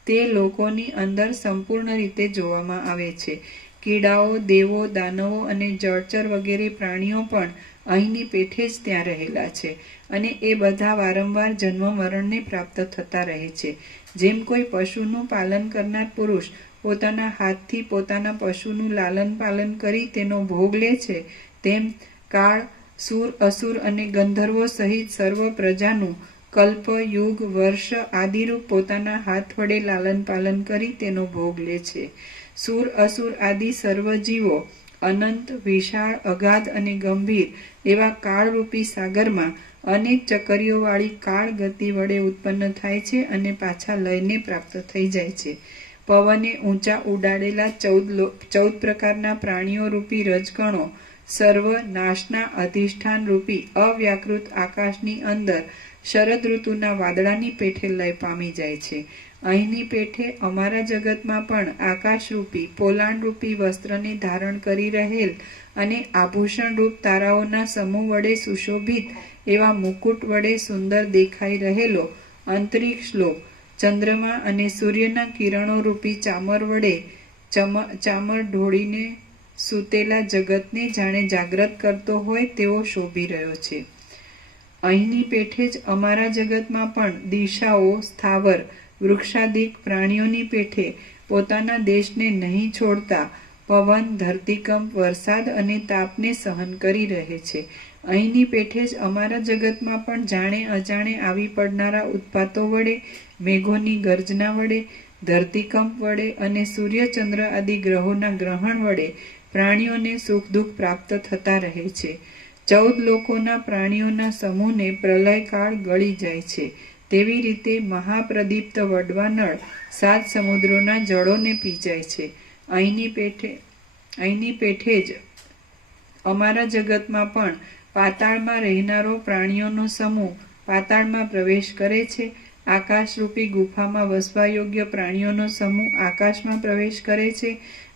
તે લોકોની અંદર સંપૂર્ણ રીતે જોવામાં આવે છે. કીડાઓ, દેવો, દાનવો અને જળચર વગેરે પ્રાણીઓ પણ અહીંની પેઠે જ ત્યાં રહેલા છે અને એ બધા વારંવાર જન્મ મરણને પ્રાપ્ત થતા રહે છે. જેમ કોઈ પશુનું પાલન કરનાર પુરુષ પોતાના હાથથી પોતાના પશુનું લાલન પાલન કરી તેનો ભોગ લે છે, તેમ કાળ, સુર, અસુર અને ગંધર્વો સહિત સર્વ પ્રજાનું કલ્પ, યુગ, વર્ષ આદિરૂપ પોતાના હાથ વડે લાલન પાલન કરી તેનો ભોગ લે છે. સુર, અસુર આદિ સર્વ જીવો અનંત, વિશાળ, અગાધ અને ગંભીર એવા કાળરૂપી સાગરમાં અનેક ચકરીઓવાળી કાળ ગતિ વડે ઉત્પન્ન થાય છે અને પાછા લયને પ્રાપ્ત થઈ જાય છે. પવને ઊંચા ઉડાડેલા 14 પ્રકારના પ્રાણીઓ રૂપી રજકણો સર્વ નાશના અધિષ્ઠાન રૂપી અવ્યાકૃત આકાશની અંદર શરદ ઋતુના વાદળાની પેઠે લય પામી જાય છે. અહીંની પેઠે અમારા જગતમાં પણ આકાશરૂપી પોલાણરૂપી વસ્ત્રને ધારણ કરી રહેલ અને આભૂષણ રૂપ તારાઓના સમૂહ વડે સુશોભિત એવા મુકુટ વડે સુંદર દેખાઈ રહેલો અંતરિક્ષલોક, ચંદ્રમા અને સૂર્યના કિરણો રૂપી ચામર વડે ચામર ઢોળીને સૂતેલા જગતને જાણે જાગ્રત કરતો હોય તેવો શોભી રહ્યો છે. અહીંની પેઠે જ અમારા જગતમાં પણ દિશાઓ, સ્થાવર, વૃક્ષાદિક પ્રાણીઓની પેઠે પોતાના દેશને નહીં છોડતા પવન, ધરતીકંપ, વરસાદ અને તાપને સહન કરી રહે છે. અહીંની પેઠે જ અમારા જગતમાં પણ જાણે અજાણે આવી પડનારા ઉત્પાતો વડે, મેઘોની ગર્જના વડે, ધરતીકંપ વડે અને સૂર્ય, ચંદ્ર આદિ ગ્રહોના ગ્રહણ વડે પ્રાણીઓને સુખ દુઃખ પ્રાપ્ત થતા રહે છે. 14 લોકોના પ્રાણીઓના સમૂહને પ્રલયકાળ ગળી જાય છે. તેવી રીતે મહાપ્રદીપ્ત વડવા નળ 7 સમુદ્રોના જળોને પી જાય છે. અહીંની પેઠે જ અમારા જગતમાં પણ પાતાળમાં રહેનારો પ્રાણીઓનો સમૂહ પાતાળમાં પ્રવેશ કરે છે. આકાશરૂપી ગુફામાં વસવા યોગ્ય પ્રાણીઓનો સમૂહ આકાશમાં પ્રવેશ કરે છે.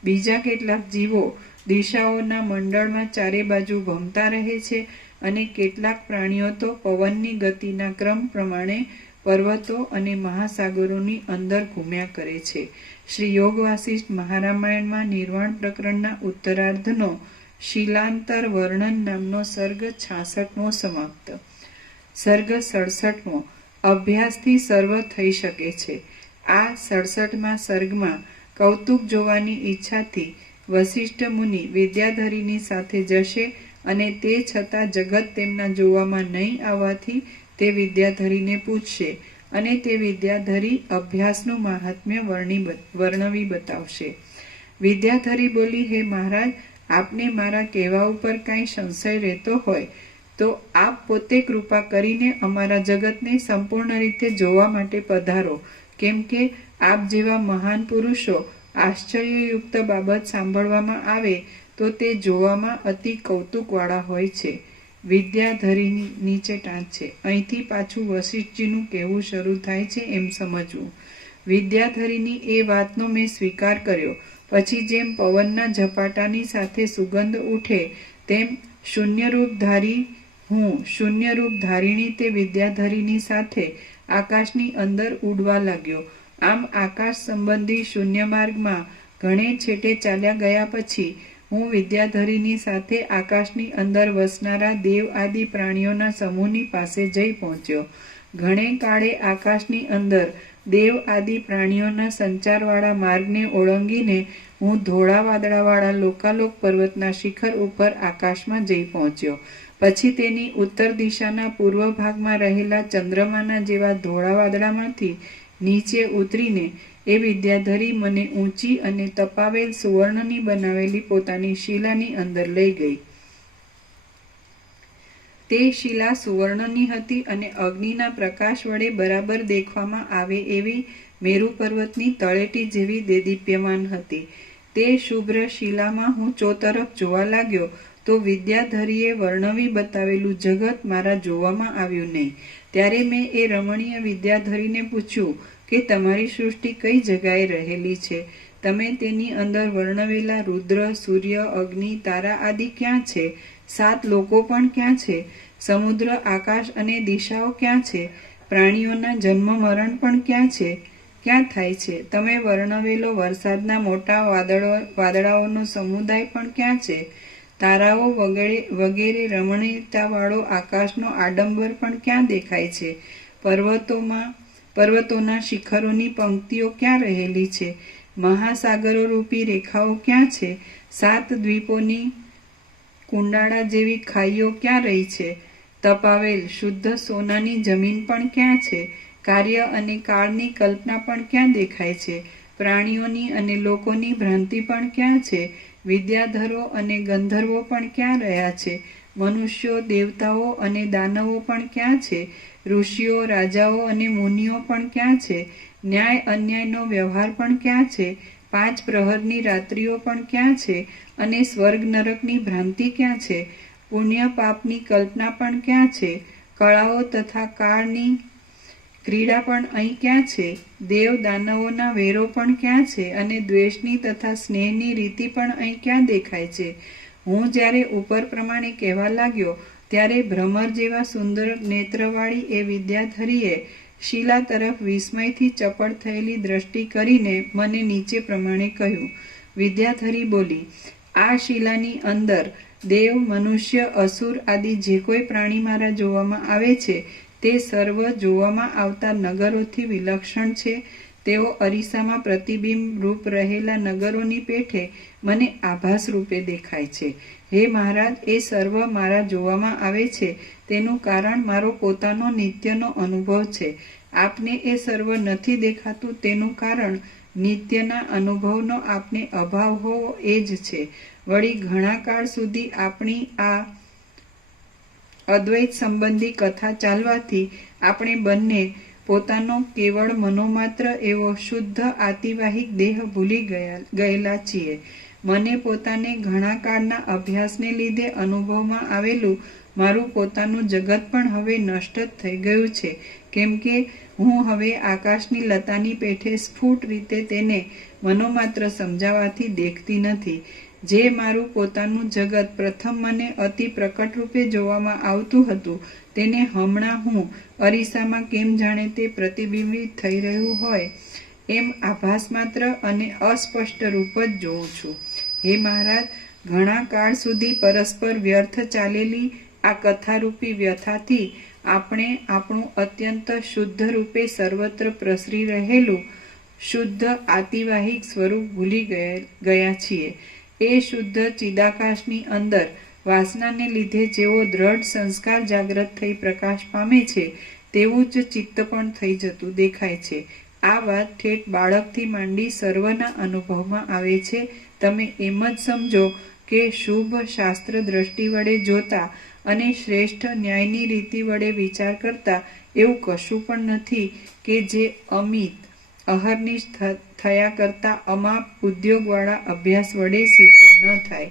બીજા કેટલાક જીવો દિશાઓના મંડળમાં ચારે બાજુ ભમતા રહે છે અને કેટલાક પ્રાણીઓ તો પવનની ગતિના ક્રમ પ્રમાણે પર્વતો અને મહાસાગરોની અંદર ઘૂમ્યા કરે છે. શ્રી યોગ વાસિષ્ઠ મહારામાયણમાં નિર્વાણ પ્રકરણના ઉત્તરાર્ધનો શીલાંતર વર્ણન નામનો સર્ગ 66મો સમાપ્ત. સર્ગ 67મો અભ્યાસથી સર્વ થઈ શકે છે. આ 67મા સર્ગમાં કૌતુક જોવાની ઈચ્છાથી વસિષ્ઠ મુનિ વિદ્યાધરીની સાથે જશે અને તે છતાં જગત તેમના જોવામાં નહીં આવવાથી તે વિદ્યાધરીને પૂછશે અને તે વિદ્યાધરી અભ્યાસનું મહાત્મ્ય વર્ણવી બતાવશે. વિદ્યાધરી બોલી, હે મહારાજ, આપને મારા કહેવા ઉપર કાંઈ સંશય રહેતો હોય તો આપ પોતે કૃપા કરીને અમારા જગતને સંપૂર્ણ રીતે જોવા માટે પધારો, કેમ કે આપ જેવા મહાન પુરુષો આશ્ચર્યયુક્ત બાબત સાંભળવામાં આવે તો તે જોવામાં અતિ કૌતુકવાળા હોય છે. વિદ્યાધરી નીચે ટાંચે. અહીંથી પાછું વસિષ્ઠજીનું કહેવું શરૂ થાય છે એમ સમજવું. વિદ્યાધરીની એ વાતનો મેં સ્વીકાર કર્યો. પછી જેમ પવનના ઝપાટાની સાથે સુગંધ ઉઠે તેમ શૂન્યરૂપધારી હું શૂન્યરૂપધારીણી તે વિદ્યાધરીની સાથે આકાશની અંદર ઉડવા લાગ્યો. આમ આકાશ સંબંધી શૂન્ય માર્ગમાં ઘણે છેટે ચાલ્યા ગયા પછી હું વિદ્યાધરીની સાથે આકાશની અંદર વસનારા દેવ આદિ પ્રાણીઓના સમૂહની પાસે જઈ પહોંચ્યો. ઘણે કાળે આકાશની અંદર દેવ આદિ પ્રાણીઓના સંચારવાળા માર્ગને ઓળંગીને હું ધોળા વાદળાવાળા લોકાલોક પર્વતના શિખર ઉપર આકાશમાં જઈ પહોંચ્યો. પછી તેની ઉત્તર દિશાના પૂર્વ ભાગમાં રહેલા ચંદ્રમાના જેવા ધોળા વાદળામાંથી નીચે ઉતરીને એ વિદ્યાધરી મને ઊંચી અને તપાવેલ સુવર્ણની બનાવેલી પોતાની શિલાની અંદર લઈ ગઈ. તે શિલા સુવર્ણની હતી અને અગ્નિના પ્રકાશ વડે બરાબર દેખવામાં આવે એવી મેરુ પર્વતની તળેટી જેવી દેદીપ્યમાન હતી. તે શુભ્ર શિલામાં હું ચોતરફ જોવા લાગ્યો તો વિદ્યાધરીએ વર્ણવી બતાવેલું જગત મારા જોવામાં આવ્યું નહીં. ત્યારે મેં એ રમણીય વિદ્યાધરીને પૂછ્યું કે તમારી સૃષ્ટિ કઈ જગાએ રહેલી છે? તમે તેની અંદર વર્ણવેલા રુદ્ર, સૂર્ય, અગ્નિ, તારા આદિ ક્યાં છે? 7 લોકો પણ ક્યાં છે? સમુદ્ર, આકાશ અને દિશાઓ ક્યાં છે? પ્રાણીઓના જન્મ મરણ પણ ક્યાં થાય છે? તમે વર્ણવેલો વરસાદના મોટા વાદળાઓનો સમુદાય પણ ક્યાં છે? તારાઓ વગેરે રમણીયતાવાળો આકાશનો આડંબર પણ ક્યાં દેખાય છે? પર્વતોના શિખરોની પંક્તિઓ ક્યાં રહેલી છે? મહાસાગરો રૂપી રેખાઓ ક્યાં છે? 7 દ્વીપોની કુંડાળા જેવી ખાઈઓ ક્યાં રહી છે? તપાવેલ શુદ્ધ સોનાની જમીન પણ ક્યાં છે? કાર્ય અને કાળની કલ્પના પણ ક્યાં દેખાય છે? પ્રાણીઓની અને લોકોની ભ્રાંતિ પણ ક્યાં છે? વિદ્યાધરો અને ગંધર્વો પણ ક્યાં રહ્યા છે? મનુષ્યો, દેવતાઓ અને દાનવો પણ ક્યાં છે? ઋષિઓ, રાજાઓ અને મુનિઓ પણ ક્યાં છે? ન્યાય અન્યાયનો વ્યવહાર પણ ક્યાં છે? 5 પ્રહરની રાત્રિઓ પણ ક્યાં છે? અને સ્વર્ગ નરકની ભ્રાંતિ ક્યાં છે? પુણ્ય પાપની કલ્પના પણ ક્યાં છે? કળાઓ તથા કાળની ક્રીડા પણ અહીં ક્યાં છે? દેવ દાનવોના વેરો પણ ક્યાં છે? અને દ્વેષની તથા સ્નેહની રીતિ પણ અહીં ક્યાં દેખાય છે? હું જ્યારે ઉપર પ્રમાણે કહેવા લાગ્યો ત્યારે ભ્રમર જેવા સુંદર નેત્રવાળી એ વિદ્યાધરીએ શિલા તરફ વિસ્મયથી ચપળ થયેલી દ્રષ્ટિ કરીને મને નીચે પ્રમાણે કહ્યું. વિદ્યાધરી બોલી, આ શિલાની અંદર દેવ, મનુષ્ય, અસુર આદિ જે કોઈ પ્રાણી મારા જોવામાં આવે છે તે સર્વ જોવામાં આવતા નગરોથી વિલક્ષણ છે. તેઓ અરીસામાં પ્રતિબિંબ રૂપ રહેલા નગરોની પેઠે મને આભાસ રૂપે દેખાય છે. હે મહારાજ, એ સર્વ મારા જોવામાં આવે છે તેનું કારણ મારો પોતાનો નિત્યનો અનુભવ છે. આપને એ સર્વ નથી દેખાતું તેનું કારણ નિત્યના અનુભવનો આપને અભાવ હોવો એ જ છે. વળી ઘણા કાળ સુધી આપણી આ અદ્વૈત સંબંધી કથા ચાલવાથી આપણે બંને પોતાનો કેવળ મનોમાત્ર એવો શુદ્ધ આતિવાહિક દેહ ભૂલી ગયેલા છીએ. મને પોતાને ઘણા કાળના અભ્યાસને લીધે અનુભવમાં આવેલું મારું પોતાનું જગત પણ હવે નષ્ટ જ થઈ ગયું છે. કેમ કે હું હવે આકાશની લતાની પેઠે સ્ફુટ રીતે તેને મનોમાત્ર સમજાવવાથી દેખતી નથી. જે મારું પોતાનું જગત પ્રથમ મને અતિ પ્રકટ રૂપે જોવામાં આવતું હતું તેને હમણાં હું અરીસામાં કેમ જાણે તે પ્રતિબિંબિત થઈ રહ્યું હોય એમ આભાસ માત્ર અને અસ્પષ્ટ રૂપ જ જોઉં છું. હે મહારાજ, ઘણા કાળ સુધી પરસ્પર વ્યર્થ ચાલેલી આ કથારૂપી વ્યથાથી આપણે આપણું અત્યંત શુદ્ધ રૂપે સર્વત્ર પ્રસરી રહેલું શુદ્ધ આતિવાહિક સ્વરૂપ ભૂલી ગયા છીએ. એ શુદ્ધ ચિદાકાશની અંદર વાસનાને લીધે જેવો દ્રઢ સંસ્કાર જાગ્રત થઈ પ્રકાશ પામે છે તેવું જ ચિત્ત પણ થઈ જતું દેખાય છે. આ વાત ઠેઠ બાળકથી માંડી સર્વના અનુભવમાં આવે છે. તમે એમ જ સમજો કે શુભ શાસ્ત્ર દ્રષ્ટિ વડે જોતા અને શ્રેષ્ઠ ન્યાયની રીતિ વડે વિચાર કરતા એવું કશું પણ નથી કે જે અમિત અહર્નિશ થયા કરતા અમાપ ઉદ્યોગવાળા અભ્યાસ વડે સિદ્ધ ન થાય.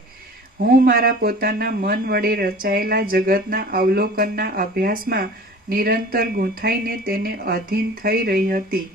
હું મારા પોતાના મન વડે રચાયેલા જગતના અવલોકનના અભ્યાસમાં નિરંતર ગૂંથાઈને તેને અધીન થઈ રહી હતી.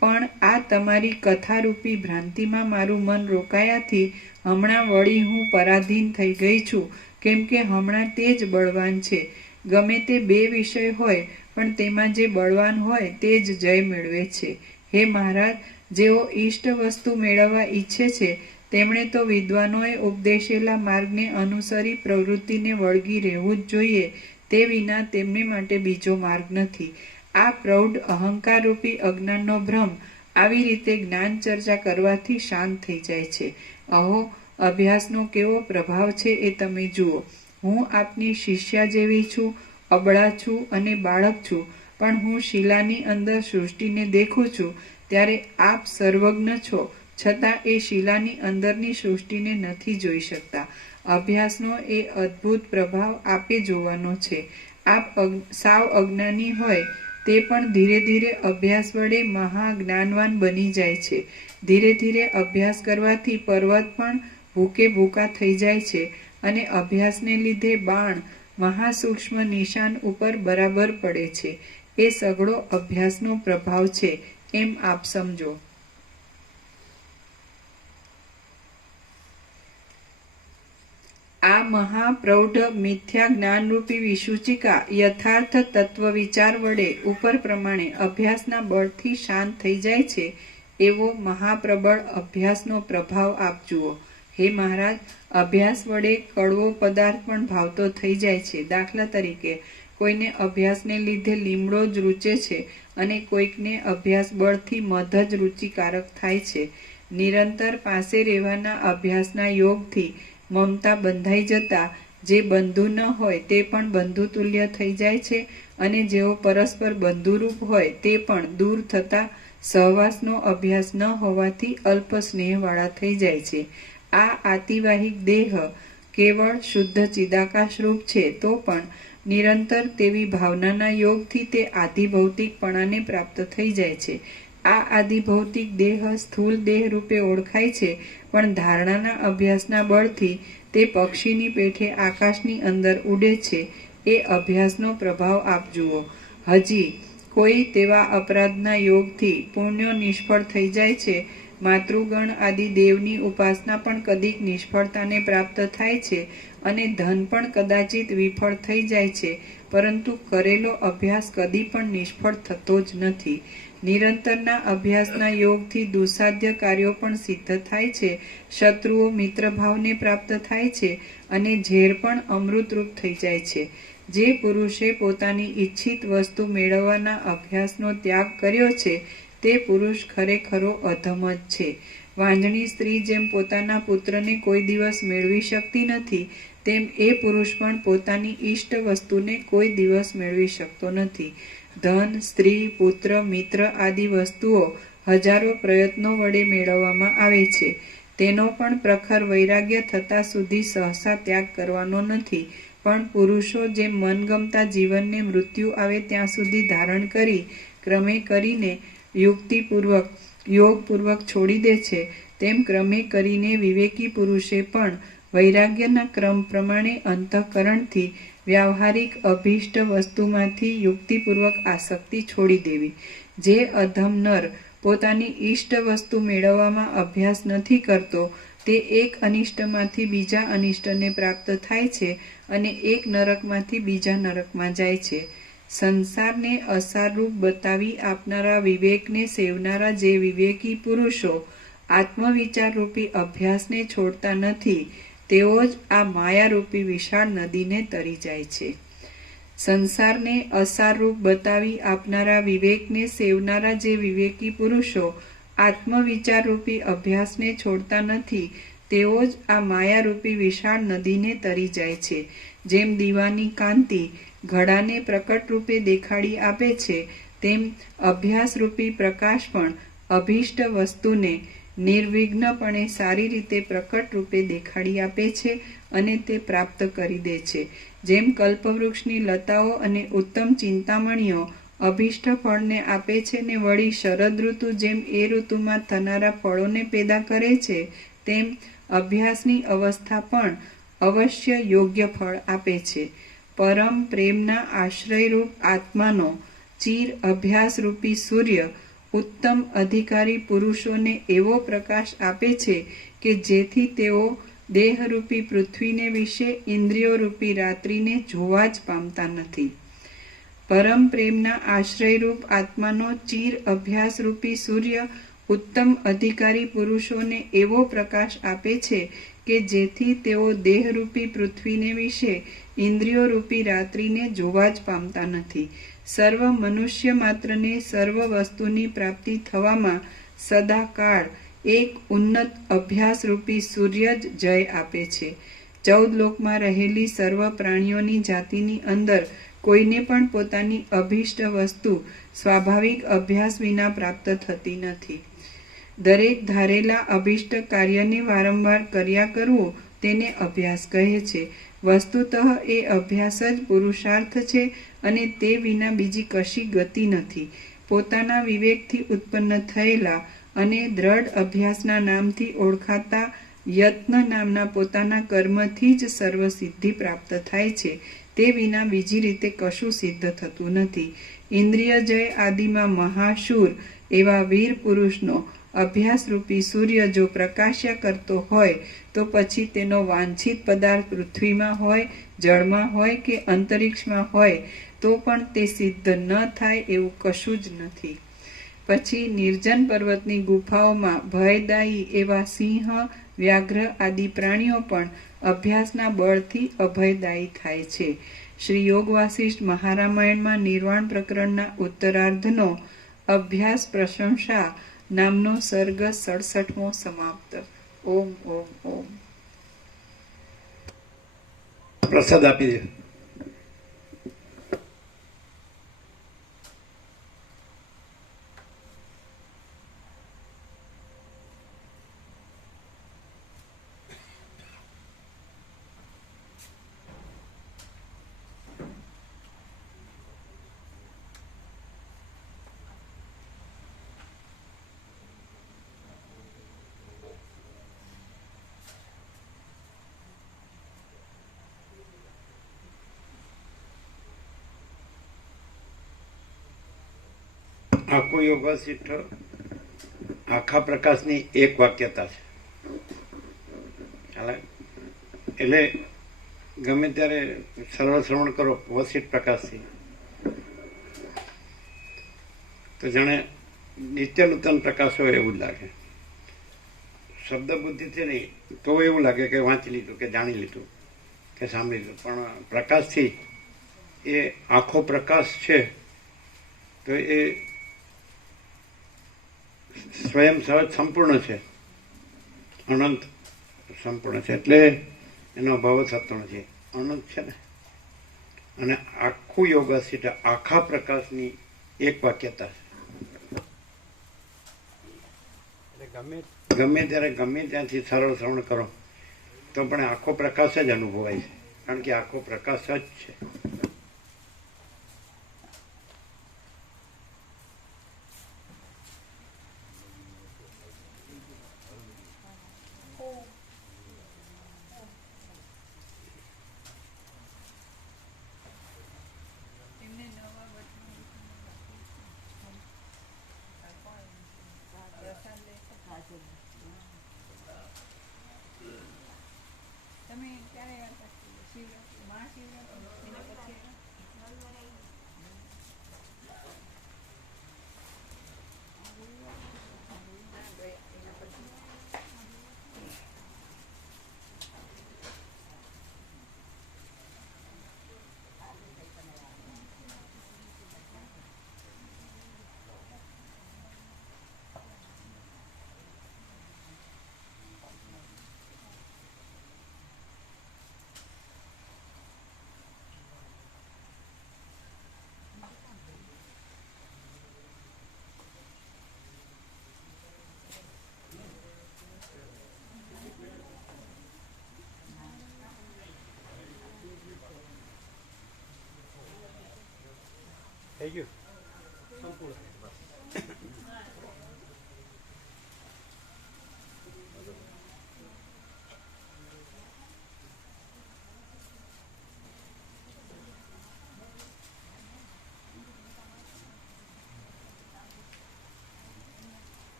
પણ આ તમારી કથારૂપી ભ્રાંતિમાં મારું મન રોકાયાથી હમણાં વળી હું પરાધીન થઈ ગઈ છું. કેમ કે હમણાં તે જ બળવાન છે. ગમે તે 2 વિષય હોય પણ તેમાં જે બળવાન હોય તે જ જય મેળવે છે. હે મહારાજ, જેઓ ઈષ્ટ વસ્તુ મેળવવા ઈચ્છે છે તેમણે તો વિદ્વાનોએ ઉપદેશેલા માર્ગને અનુસરી પ્રવૃત્તિને વળગી રહેવું જ જોઈએ. તે વિના તેમને માટે બીજો માર્ગ નથી. આ પ્રૌઢ અહંકારરૂપી અજ્ઞાનનો ભ્રમ આવી રીતે જ્ઞાન ચર્ચા કરવાથી શાંત થઈ જાય છે. અહો, અભ્યાસનો કેવો પ્રભાવ છે એ તમે જુઓ. હું આપની શિષ્યા જેવી છું, અબળા છું અને બાળક છું, પણ હું શિલાની અંદર સૃષ્ટિને દેખું છું ત્યારે આપ સર્વજ્ઞ છો, છતાં એ શિલાની અંદરની સૃષ્ટિને નથી જોઈ શકતા. અભ્યાસનો એ અદ્ભુત પ્રભાવ આપે જોવાનો છે. આપ સાવ અજ્ઞાની હોય તે પણ ધીરે ધીરે અભ્યાસ વડે મહાજ્ઞાનવાન બની જાય છે. ધીરે ધીરે અભ્યાસ કરવાથી પર્વત પણ ભૂકે ભૂકા થઈ જાય છે અને અભ્યાસને લીધે બાણ મહાસૂક્ષ્મ નિશાન ઉપર બરાબર પડે છે. એ સઘળો અભ્યાસનો પ્રભાવ છે એમ આપ સમજો. આ મહાપ્રૌઢ મિથ્યા જ્ઞાનરૂપી વિસૂચિકા યથાર્થ તત્વ વિચાર વડે ઉપર પ્રમાણે અભ્યાસના બળથી શાંત થઈ જાય છે. એવો મહાપ્રબળ અભ્યાસનો પ્રભાવ આપ જુઓ. હે મહારાજ, અભ્યાસ વડે કડવો પદાર્થ પણ ભાવતો થઈ જાય છે. દાખલા તરીકે કોઈને અભ્યાસને લીધે લીમડો જ રૂચે છે અને કોઈકને અભ્યાસ બળથી મધ જ રુચિકારક થાય છે. નિરંતર પાસે રહેવાના અભ્યાસના યોગથી મમતા બંધાઈ જતા જે બંધુ ન હોય તે પણ બંધુતુલ્ય થઈ જાય છે અને જેઓ પરસ્પર બંધુરૂપ હોય તે પણ દૂર થતા સહવાસનો અભ્યાસ ન હોવાથી અલ્પ સ્નેહવાળા થઈ જાય છે. આ આતિવાહિક દેહ કેવળ શુદ્ધ ચિદાકાશરૂપ છે તો પણ નિરંતર તેવી ભાવનાના યોગથી તે આધિભૌતિકપણાને પ્રાપ્ત થઈ જાય છે. આ આધિભૌતિક દેહ સ્થૂલ દેહ રૂપે ઓળખાય છે પણ ધારણાના અભ્યાસના બળથી તે પક્ષીની પેઠે આકાશની અંદર ઉડે છે. એ અભ્યાસનો પ્રભાવ આપ જુઓ. હજી કોઈ તેવા અપરાધના યોગથી પુણ્યો નિષ્ફળ થઈ જાય છે. માતૃગણ આદિ દેવની ઉપાસના પણ કદીક નિષ્ફળતાને પ્રાપ્ત થાય છે અને ધન પણ કદાચિત વિફળ થઈ જાય છે, પરંતુ કરેલો અભ્યાસ કદી પણ નિષ્ફળ થતો જ નથી. નિરંતરના અભ્યાસના યોગથી દુસ્સાધ્ય કાર્યો પણ સિદ્ધ થાય છે. શત્રુઓ મિત્રભાવને પ્રાપ્ત થાય છે અને ઝેર પણ અમૃતરૂપ થઈ જાય છે. જે પુરુષે પોતાની ઈચ્છિત વસ્તુ મેળવવાના અભ્યાસનો ત્યાગ કર્યો છે તે પુરુષ ખરેખરો અધમ જ છે. વાંજણી સ્ત્રી જેમ પોતાના પુત્રને કોઈ દિવસ મેળવી શકતી નથી તેમ એ પુરુષ પણ પોતાની ઈષ્ટ વસ્તુને કોઈ દિવસ મેળવી શકતો નથી. ધન, સ્ત્રી, પુત્ર, મિત્ર આદિ વસ્તુઓ હજારો પ્રયત્નો વડે મેળવવામાં આવે છે. તેનો પણ પ્રખર વૈરાગ્ય થતા સુધી સહસા ત્યાગ કરવાનો નથી. પણ પુરુષો જેમ મનગમતા જીવનને મૃત્યુ આવે ત્યાં સુધી ધારણ કરી ક્રમે કરીને યુક્તિપૂર્વક યોગપૂર્વક છોડી દે છે, તેમ ક્રમે કરીને વિવેકી પુરુષે પણ વૈરાગ્યના ક્રમ પ્રમાણે અંતઃકરણથી વ્યાવહારિક અભિષ્ટ વસ્તુમાંથી યુક્તિપૂર્વક આસક્તિ છોડી દેવી. જે અધમ નર પોતાની ઈષ્ટ વસ્તુ મેળવવામાં અભ્યાસ નથી કરતો તે એક અનિષ્ટમાંથી બીજા અનિષ્ટને પ્રાપ્ત થાય છે અને એક નરકમાંથી બીજા નરકમાં જાય છે. સંસારને અસારરૂપ બતાવી આપનારા વિવેકને સેવનારા જે વિવેકી પુરુષો આત્મવિચારરૂપી અભ્યાસને છોડતા નથી તેઓ જ આ માયારૂપી વિશાળ નદીને તરી જાય છે. સંસારને અસારરૂપ બતાવી આપનારા વિવેકને સેવનારા જે વિવેકી પુરુષો આત્મવિચારરૂપી અભ્યાસને છોડતા નથી તેઓ જ આ માયારૂપી વિશાળ નદીને તરી જાય છે. જેમ દીવાની કાંતિ ઘડાને પ્રકટ રૂપે દેખાડી આપે છે તેમ અભ્યાસરૂપી પ્રકાશ પણ અભિષ્ટ વસ્તુને નિર્વિઘ્નપણે સારી રીતે પ્રકટ રૂપે દેખાડી આપે છે અને તે પ્રાપ્ત કરી દે છે. જેમ કલ્પવૃક્ષની લતાઓ અને ઉત્તમ ચિંતામણીઓ અભિષ્ટ ફળને આપે છે ને વળી શરદ ઋતુ જેમ એ ઋતુમાં થનારા ફળોને પેદા કરે છે તેમ અભ્યાસની અવસ્થા પણ અવશ્ય યોગ્ય ફળ આપે છે. પરમ પ્રેમના આશ્રયરૂપ આત્માનો ચિર અભ્યાસરૂપી સૂર્ય ઉત્તમ અધિકારી પુરુષોને એવો પ્રકાશ આપે છે કે જેથી તેઓ દેહરૂપી પૃથ્વીને વિશે ઇન્દ્રિયોરૂપી રાત્રિને જોવા જ પામતા નથી. પરમ પ્રેમના આશ્રયરૂપ આત્માનો ચિર અભ્યાસરૂપી સૂર્ય ઉત્તમ અધિકારી પુરુષોને એવો પ્રકાશ આપે છે કે જેથી તેઓ દેહરૂપી પૃથ્વીને વિશે ઇન્દ્રિયોરૂપી રાત્રિને જોવા જ પામતા નથી. સર્વ મનુષ્ય માત્રને સર્વ વસ્તુની પ્રાપ્તિ થવામાં સદાકાળ એક ઉન્નત અભ્યાસરૂપી સૂર્ય જ જય આપે છે. 14 લોકમાં રહેલી સર્વ પ્રાણીઓની જાતિની અંદર કોઈને પણ પોતાની અભિષ્ટ વસ્તુ સ્વાભાવિક અભ્યાસ વિના પ્રાપ્ત થતી નથી. દરેક ધારેલા અભિષ્ટ કાર્યને વારંવાર કર્યા કરવું તેને અભ્યાસ કહે છે. વસ્તુતઃ એ અભ્યાસ જ પુરુષાર્થ છે અને તે વિના બીજી કશી ગતિ નથી. પોતાના વિવેકથી ઉત્પન્ન થયેલા અને દ્રઢ અભ્યાસના નામથી ઓળખાતા યત્ન નામના પોતાના કર્મથી જ સર્વસિદ્ધિ પ્રાપ્ત થાય છે. તે વિના બીજી રીતે કશું સિદ્ધ થતું નથી. ઇન્દ્રિય જય આદિમાં મહાશૂર એવા વીર પુરુષનો અભ્યાસરૂપી સૂર્ય જો પ્રકાશ્યા કરતો હોય તો પછી તેનો વાંછિત પદાર્થ પૃથ્વીમાં હોય, જળમાં હોય કે અંતરિક્ષમાં હોય તો પણ તે સિદ્ધ ન થાય એવું કશું જ નથી. પછી નિર્જન પર્વતની ગુફાઓમાં ભયદાયી એવા સિંહ, વ્યાઘ્ર આદિ પ્રાણીઓ પણ અભ્યાસના બળથી અભયદાયી થાય છે. શ્રી યોગ વાસિષ્ઠ મહારામાયણમાં નિર્વાણ પ્રકરણના ઉત્તરાર્ધનો અભ્યાસ પ્રશંસા નામનો સર્ગ 67મો સમાપ્ત. ઓમ ઓમ ઓમ. પ્રસાદ આપી દે. આખું યોગ વાસિષ્ઠ આખા પ્રકાશની એક વાક્યતા છે. એટલે ગમે ત્યારે સરળ શ્રવણ કરો વસિષ્ઠ પ્રકાશથી તો જાણે નિત્ય નૂતન પ્રકાશ હોય એવું જ લાગે. શબ્દ બુદ્ધિથી નહીં તો એવું લાગે કે વાંચી લીધું કે જાણી લીધું કે સાંભળી લીધું, પણ પ્રકાશથી એ આખો પ્રકાશ છે તો એ સ્વયં સહજ સંપૂર્ણ છે, અનંત સંપૂર્ણ છે. એટલે એનો અભાવ થતો નથી, અનંત છે ને. અને આખું યોગ વાસિષ્ઠ આખા પ્રકાશની એક વાક્યતા છે. ગમે ત્યારે ગમે ત્યાંથી સરળ શ્રવણ કરો તો પણ આખો પ્રકાશ જ અનુભવાય છે, કારણ કે આખો પ્રકાશ જ છે. તમે ક્યારે શિવરાત્રી મહાશિવરાત્રી એના પછી થઈ ગયું સંપૂર્ણ.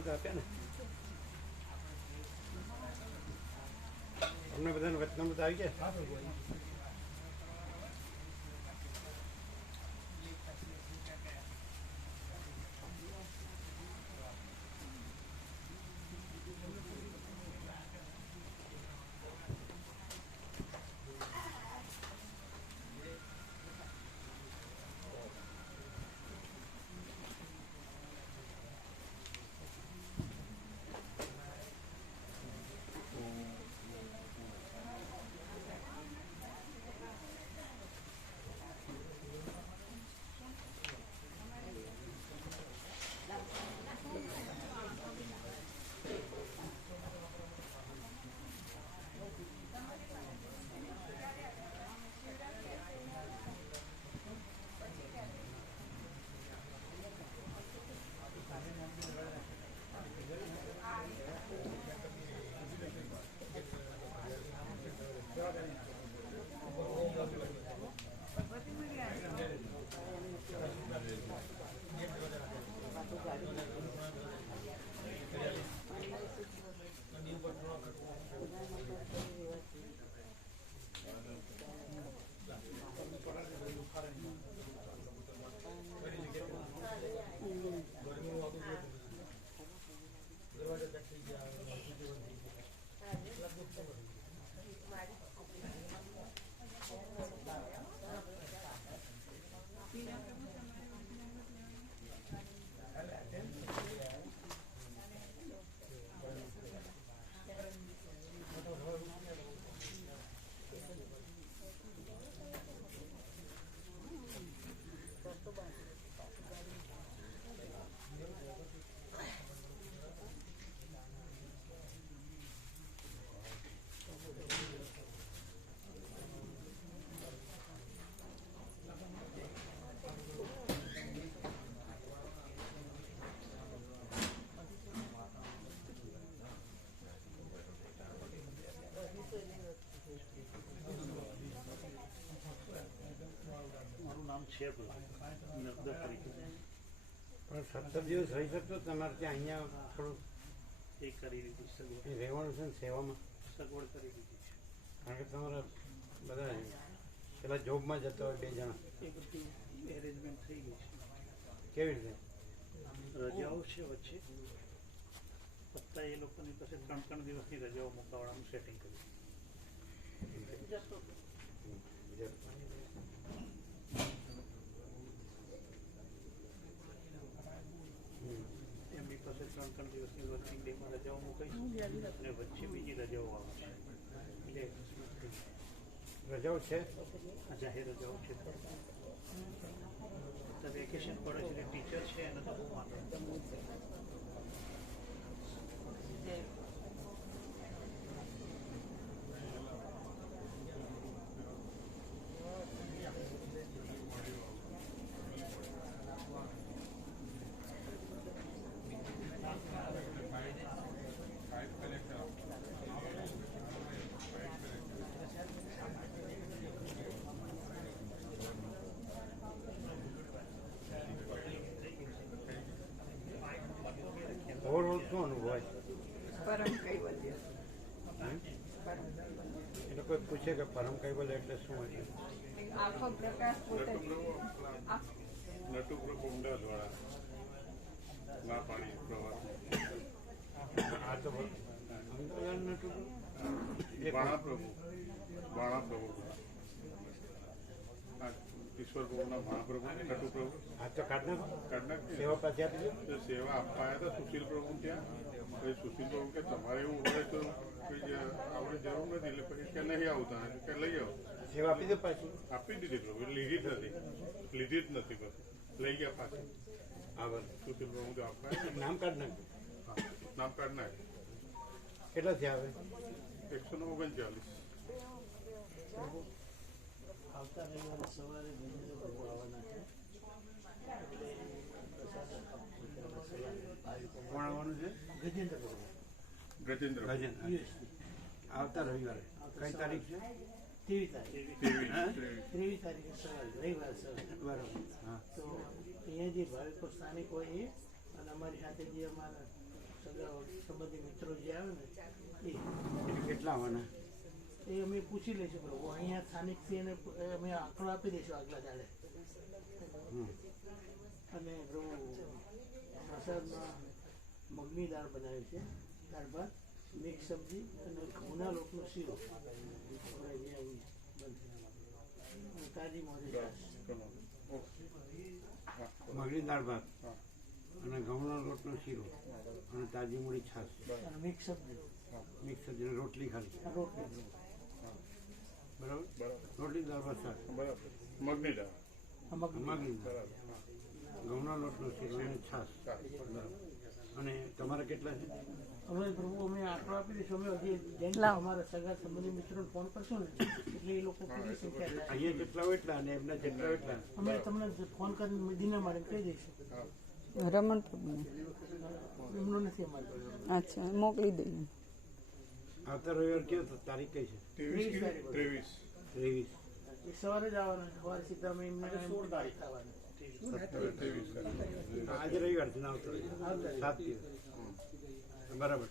વચનામૃત આપ્યા ને તમને બધાને વચનામૃત આવી ગયા? હા પ્રભુ. મારું નામ છે નર્મદા તરીકે પણ 17 દિવસ રહી શકશો તમારે ત્યાં? અહીંયા થોડું એ કરી દીધું સગવડ અહીં રહેવાનું છે ને સેવામાં? સગવડ કરી દીધી છે. કારણ કે તમારા બધા પેલા જોબમાં જતા હોય 2 જણા, એ બધું એરેન્જમેન્ટ થઈ ગયું કેવી રીતે? છે. રજાઓ છે વચ્ચે છતાં એ લોકોની પાસે 3 દિવસની રજાઓ મુકાવવાનું સેટિંગ કર્યું. એમની પાસે 3 દિવસની વર્કિંગ ડેમાં રજાઓ મુકાઈશું અને વચ્ચે બીજી રજાઓ આવે છે એટલે એડજસ્ટમેન્ટ થઈ જાય. રજાઓ છે? આ જાહેર રજાઓ છે. વેકેશન પડે છે એટલે ટીચર છે એને તો બહુ માને. ઓવરઓલ શું અનુભવ હોય? પરમ કૈવલ્ય. એટલે કોઈ પૂછે કે પરમ કૈવલ્ય એટલે શું હોય? આખો પ્રકાશ પોતે જ. નટુપ્રભુ ઊંડા દ્વારા ના પાણી પ્રવાસ આ તો બાણાપ્રભુ ઈશ્વર પ્રભુના મહાપ્રભુ નટુપ્રભુ આ તો કાઢના કર્ણાટક સેવા પાછી આપી દો. તો સેવા આપવા આવ્યા હતા સુશીલ પ્રભુ ત્યાં. પછી સુશીલ પ્રભુ કે તમારે એવું હોય તો કોઈ આપણે જરૂર નથી. એટલે પછી કે નહીં આવતા કે લઈ આવો. સેવા આપી દો પાછી. આપી દીધી પ્રભુ એટલે લીધી જ નથી. લીધી જ નથી પછી લઈ ગયા પાછી. હા બસ સુશીલ પ્રભુ તો આપવા આવ્યા. નામ કાઢ નાખજો. હા નામ કાર્ડ નાખ. કેટલા થયા હવે? 139. આવતા રવિવારે સવારે ગજેન્દ્ર પ્રભુ આવવાના છે. કોણ આવવાનું છે? ગજેન્દ્ર પ્રભુ ગજેન્દ્ર ગજન. આવતા રવિવારે કઈ તારીખ છે? 23 તારીખે સવારે રવિવારે સવારે. બરાબર. હા તો અહીંયા જે ભાવિકો સ્થાનિક હોય એ અને અમારી સાથે જે અમારા સગા સંબંધી મિત્રો જે આવે ને એટલે કેટલા આવવાના? એ અમે પૂછી લઈશું પ્રભુ. અહીંયા સ્થાનિકથી એને અમે આંકડો આપી દઈશું આગલા દાડે. અને પ્રભુ પ્રસાદમાં મગની દાળ બનાવી છે, દાળ ભાત, મિક્સ સબ્જી અને ઘઉંના લોટનો શીરો આપણે જે આવી બનશે. અને તાજી મોરી છાશ. મગની દાળ ભાત અને ઘઉંનો લોટનો શીરો અને તાજી મૂળી છાશ, અને મિક્સ સબ્જી, મિક્સ સબ્જી, રોટલી ખાલી. રોટલી. બરાબર? રોટલી દાળ ભાત શાક, બરાબર. મગની દાળ. આ મગની મગની દાળ, બરાબર. ઘઉંના લોટનો શીરો અને છાશ. બરાબર. અને તમારા કેટલા છે? અમે પ્રભુ અમે આંકડો આપી દઈશું. અમે હજી જેમ અમારા સગા સંબંધી મિત્રોને ફોન કરશું ને એટલે એ લોકો કેટલી સંખ્યા થાય અહીંયા જેટલા હોય એટલા અને એમના જેટલા હોય એટલા. અમે તમને ફોન કરીને દિના માટે કહી દઈશું. રમણ પ્રભુને એમનો નથી અમારે. અચ્છા, મોકલી દઈએ. આવતા રવિવાર કયો તો તારીખ કઈ છે? 23. 23. એ સવારે જ આવવાના. સવારે સીધા અમે એમને 16 તારીખ આવવાના. 23. આજે રવિવાર છે ને આવતો રવિવાર 7 દિવસ. બરાબર.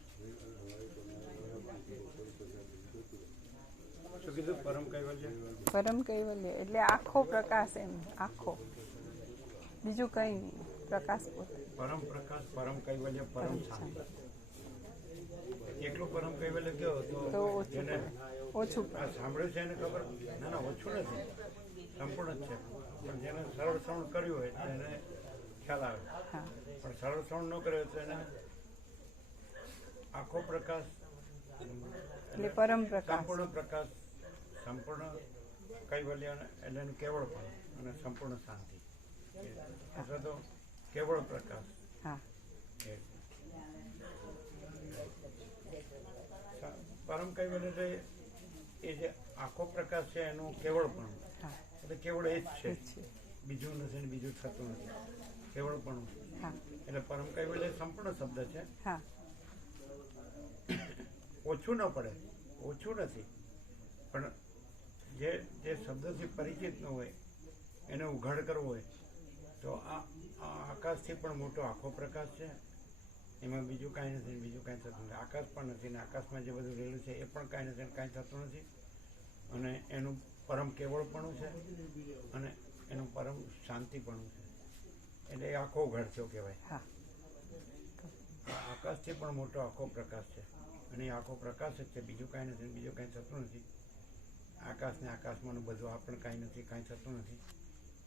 શું કીધું? પરમ કૈવલ્ય. પરમ કૈવલ્ય એટલે આખો પ્રકાશ, એમ આખો, બીજું કઈ નહીં, પ્રકાશ પોતે. પરમ પ્રકાશ, પરમ કૈવલ્ય, પરમ શાંતિ. એકલું પરમ કૈવલ્ય કયો તો તો ઓછું જેને ઓછું આ સાંભળ્યું છે એને ખબર? ના ના, ઓછું નથી, સંપૂર્ણ જ છે. પણ જેને સરળ શ્રવણ કર્યું હોય તો એને ખ્યાલ આવે. હા. પણ સરળ શ્રવણ ન કર્યો તો એને આખો પ્રકાશ, એટલે પરમ પ્રકાશ. સંપૂર્ણ પ્રકાશ, સંપૂર્ણ કૈવલ્ય એટલે એનું કેવળ પણ અને સંપૂર્ણ શાંતિ, અથવા તો કેવળ પ્રકાશ. હા. પરમ કૈવલ્ય એટલે એ જે આખો પ્રકાશ છે એનું કેવળ પણ, હા. એટલે કેવળ એ જ છે, એ જ છે. બીજું નથી ને બીજું થતું નથી, કેવળ પણ. હા. એટલે પરમ કૈવલ્ય સંપૂર્ણ શબ્દ છે. હા. ઓછું ન પડે, ઓછું નથી, પણ જે જે શબ્દથી પરિચિત ન હોય એને ઉઘાડ કરવો હોય તો આ આકાશથી પણ મોટો આખો પ્રકાશ છે. એમાં બીજું કાંઈ નથી ને બીજું કાંઈ થતું નથી. આકાશ પણ નથી ને આકાશમાં જે બધું રહેલું છે એ પણ કાંઈ નથી ને કાંઈ થતું નથી. અને એનું પરમ કેવળપણું છે અને એનું પરમ શાંતિપણું છે. એટલે એ આખો ઉઘાડશો કહેવાય. હા. આકાશથી પણ મોટો આખો પ્રકાશ છે અને એ આખો પ્રકાશ જ છે, બીજું કાંઈ નથી, બીજું કાંઈ થતું નથી. આકાશને આકાશમાંનું બધું આ પણ કાંઈ નથી, કાંઈ થતું નથી.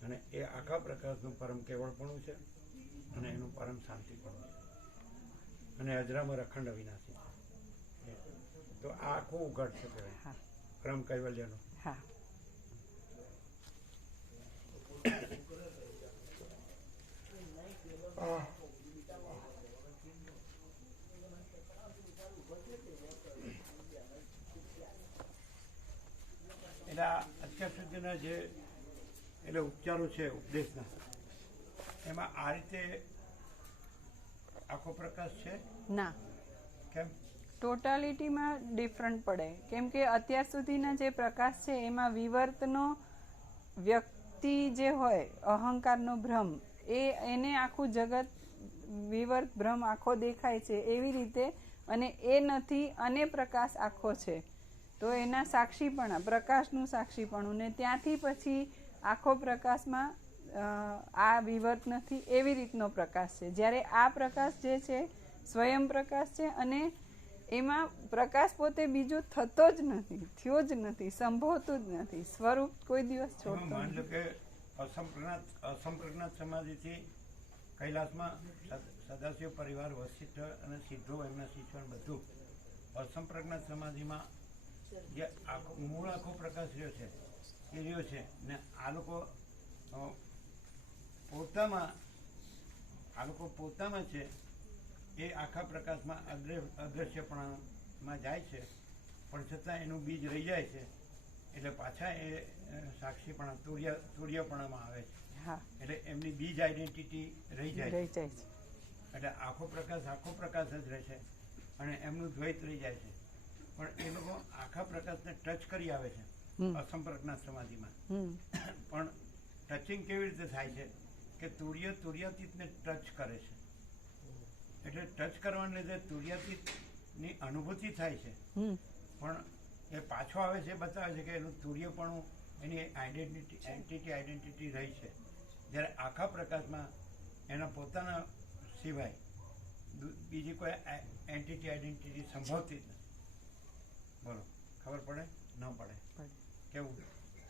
અને એ આખા પ્રકાશનું પરમ કેવળપણું છે અને એનું પરમ શાંતિપણું છે અને અજરામર અખંડ અવિનાશી છે. તો આ આખું ઉઘાડ છે કહેવાય હા. પરમ કૈવલ્યનું. હા. એટલે આ અત્યાર સુધીના જે એટલે ઉપચારો છે ઉપદેશના, એમાં આ રીતે આખો પ્રકાશ છે ના, કેમ? ટોટાલિટીમાં ડિફરન્ટ પડે. કેમ કે અત્યાર સુધીના જે પ્રકાશ છે એમાં વિવર્તનો વ્યક્તિ જે હોય, અહંકારનો ભ્રમ, એને આખું જગત વિવર્ત ભ્રમ આખો દેખાય છે એવી રીતે, અને એ નથી અને પ્રકાશ આખો છે તો એના સાક્ષીપણા, પ્રકાશનું સાક્ષીપણું, ને ત્યાંથી પછી આખો પ્રકાશમાં આ વિવર્ત નથી એવી રીતનો પ્રકાશ છે. જ્યારે આ પ્રકાશ જે છે સ્વયં પ્રકાશ છે અને એમાં પ્રકાશ પોતે બીજો થતો જ નથી, થયો જ નથી, સંભવતું જ નથી, સ્વરૂપ કોઈ દિવસ છોડતો માની લો નથી. કે અસંપ્રજ્ઞાત સમાધિથી કૈલાસમાં સદાશિવ પરિવાર, વશિષ્ઠ અને સિદ્ધો, એમના શિષ્યો બધું અસંપ્રજ્ઞાત સમાધિમાં જે મૂળ આખો પ્રકાશ રહ્યો છે એ રહ્યો છે. ને આ લોકો પોતામાં છે એ આખા પ્રકાશમાં અદ્રશ્યપણામાં જાય છે, પણ છતાં એનું બીજ રહી જાય છે. એટલે પાછા એ સાક્ષીપણા, તુર્યપણામાં આવે છે. હા. એટલે એમની બીજ આઈડેન્ટિટી રહી જાય રહી છે. જાય છે. એટલે આખો પ્રકાશ જ રહે છે અને એમનું દ્વૈત રહી જાય છે. પણ એ લોકો આખા પ્રકાશને ટચ કરી આવે છે અસંપ્રજ્ઞાત સમાધિમાં. પણ ટચિંગ કેવી રીતે થાય છે કે તુર્યાતીતને ટચ કરે છે. એટલે ટચ કરવાને લીધે તુર્યાતીતની અનુભૂતિ થાય છે, પણ એ પાછો આવે છે બતાવે છે કે એનું તુર્યપણું એની આઈડેન્ટિટી રહી છે. જ્યારે આખા પ્રકાશમાં એના પોતાના સિવાય બીજી કોઈ આઈડેન્ટિટી સંભવતી જ નથી. બોલો, ખબર પડે ન પડે? કેવું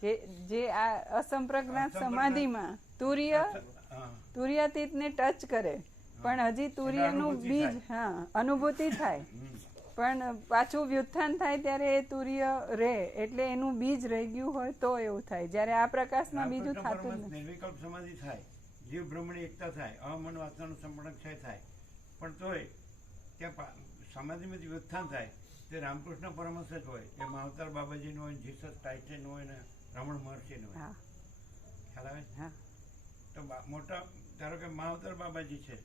કે જે આ અસંપ્રજ્ઞાત સમાધિમાં તુર્યાતીતને ટચ કરે, પણ હજી તુર્યનું બીજ અનુભૂતિ થાય, પણ પાછું વ્યુત્થાન થાય ત્યારે એ તુર્ય રહે, એટલે એનું બીજ રહી ગયું હોય તો એવું થાય. જ્યારે આ પ્રકાશમાં બીજું થતું નથી. નિર્વિકલ્પ સમાધિ થાય, જીવ બ્રહ્મની એકતા થાય, અમન વાસનાનું સંપૂર્ણ ક્ષય થાય, પણ તોય ત્યાં સમાધિમાં જે વ્યુત્થાન થાય તે રામકૃષ્ણ પરમહંસ જ હોય, એ માવતર બાબાજીનું હોય, જીસસ ટાઇટન હોય ને રમણ મહર્ષિનું હોય. ખ્યાલ આવે? તો મોટા ધારો કે માવતર બાબાજી છે,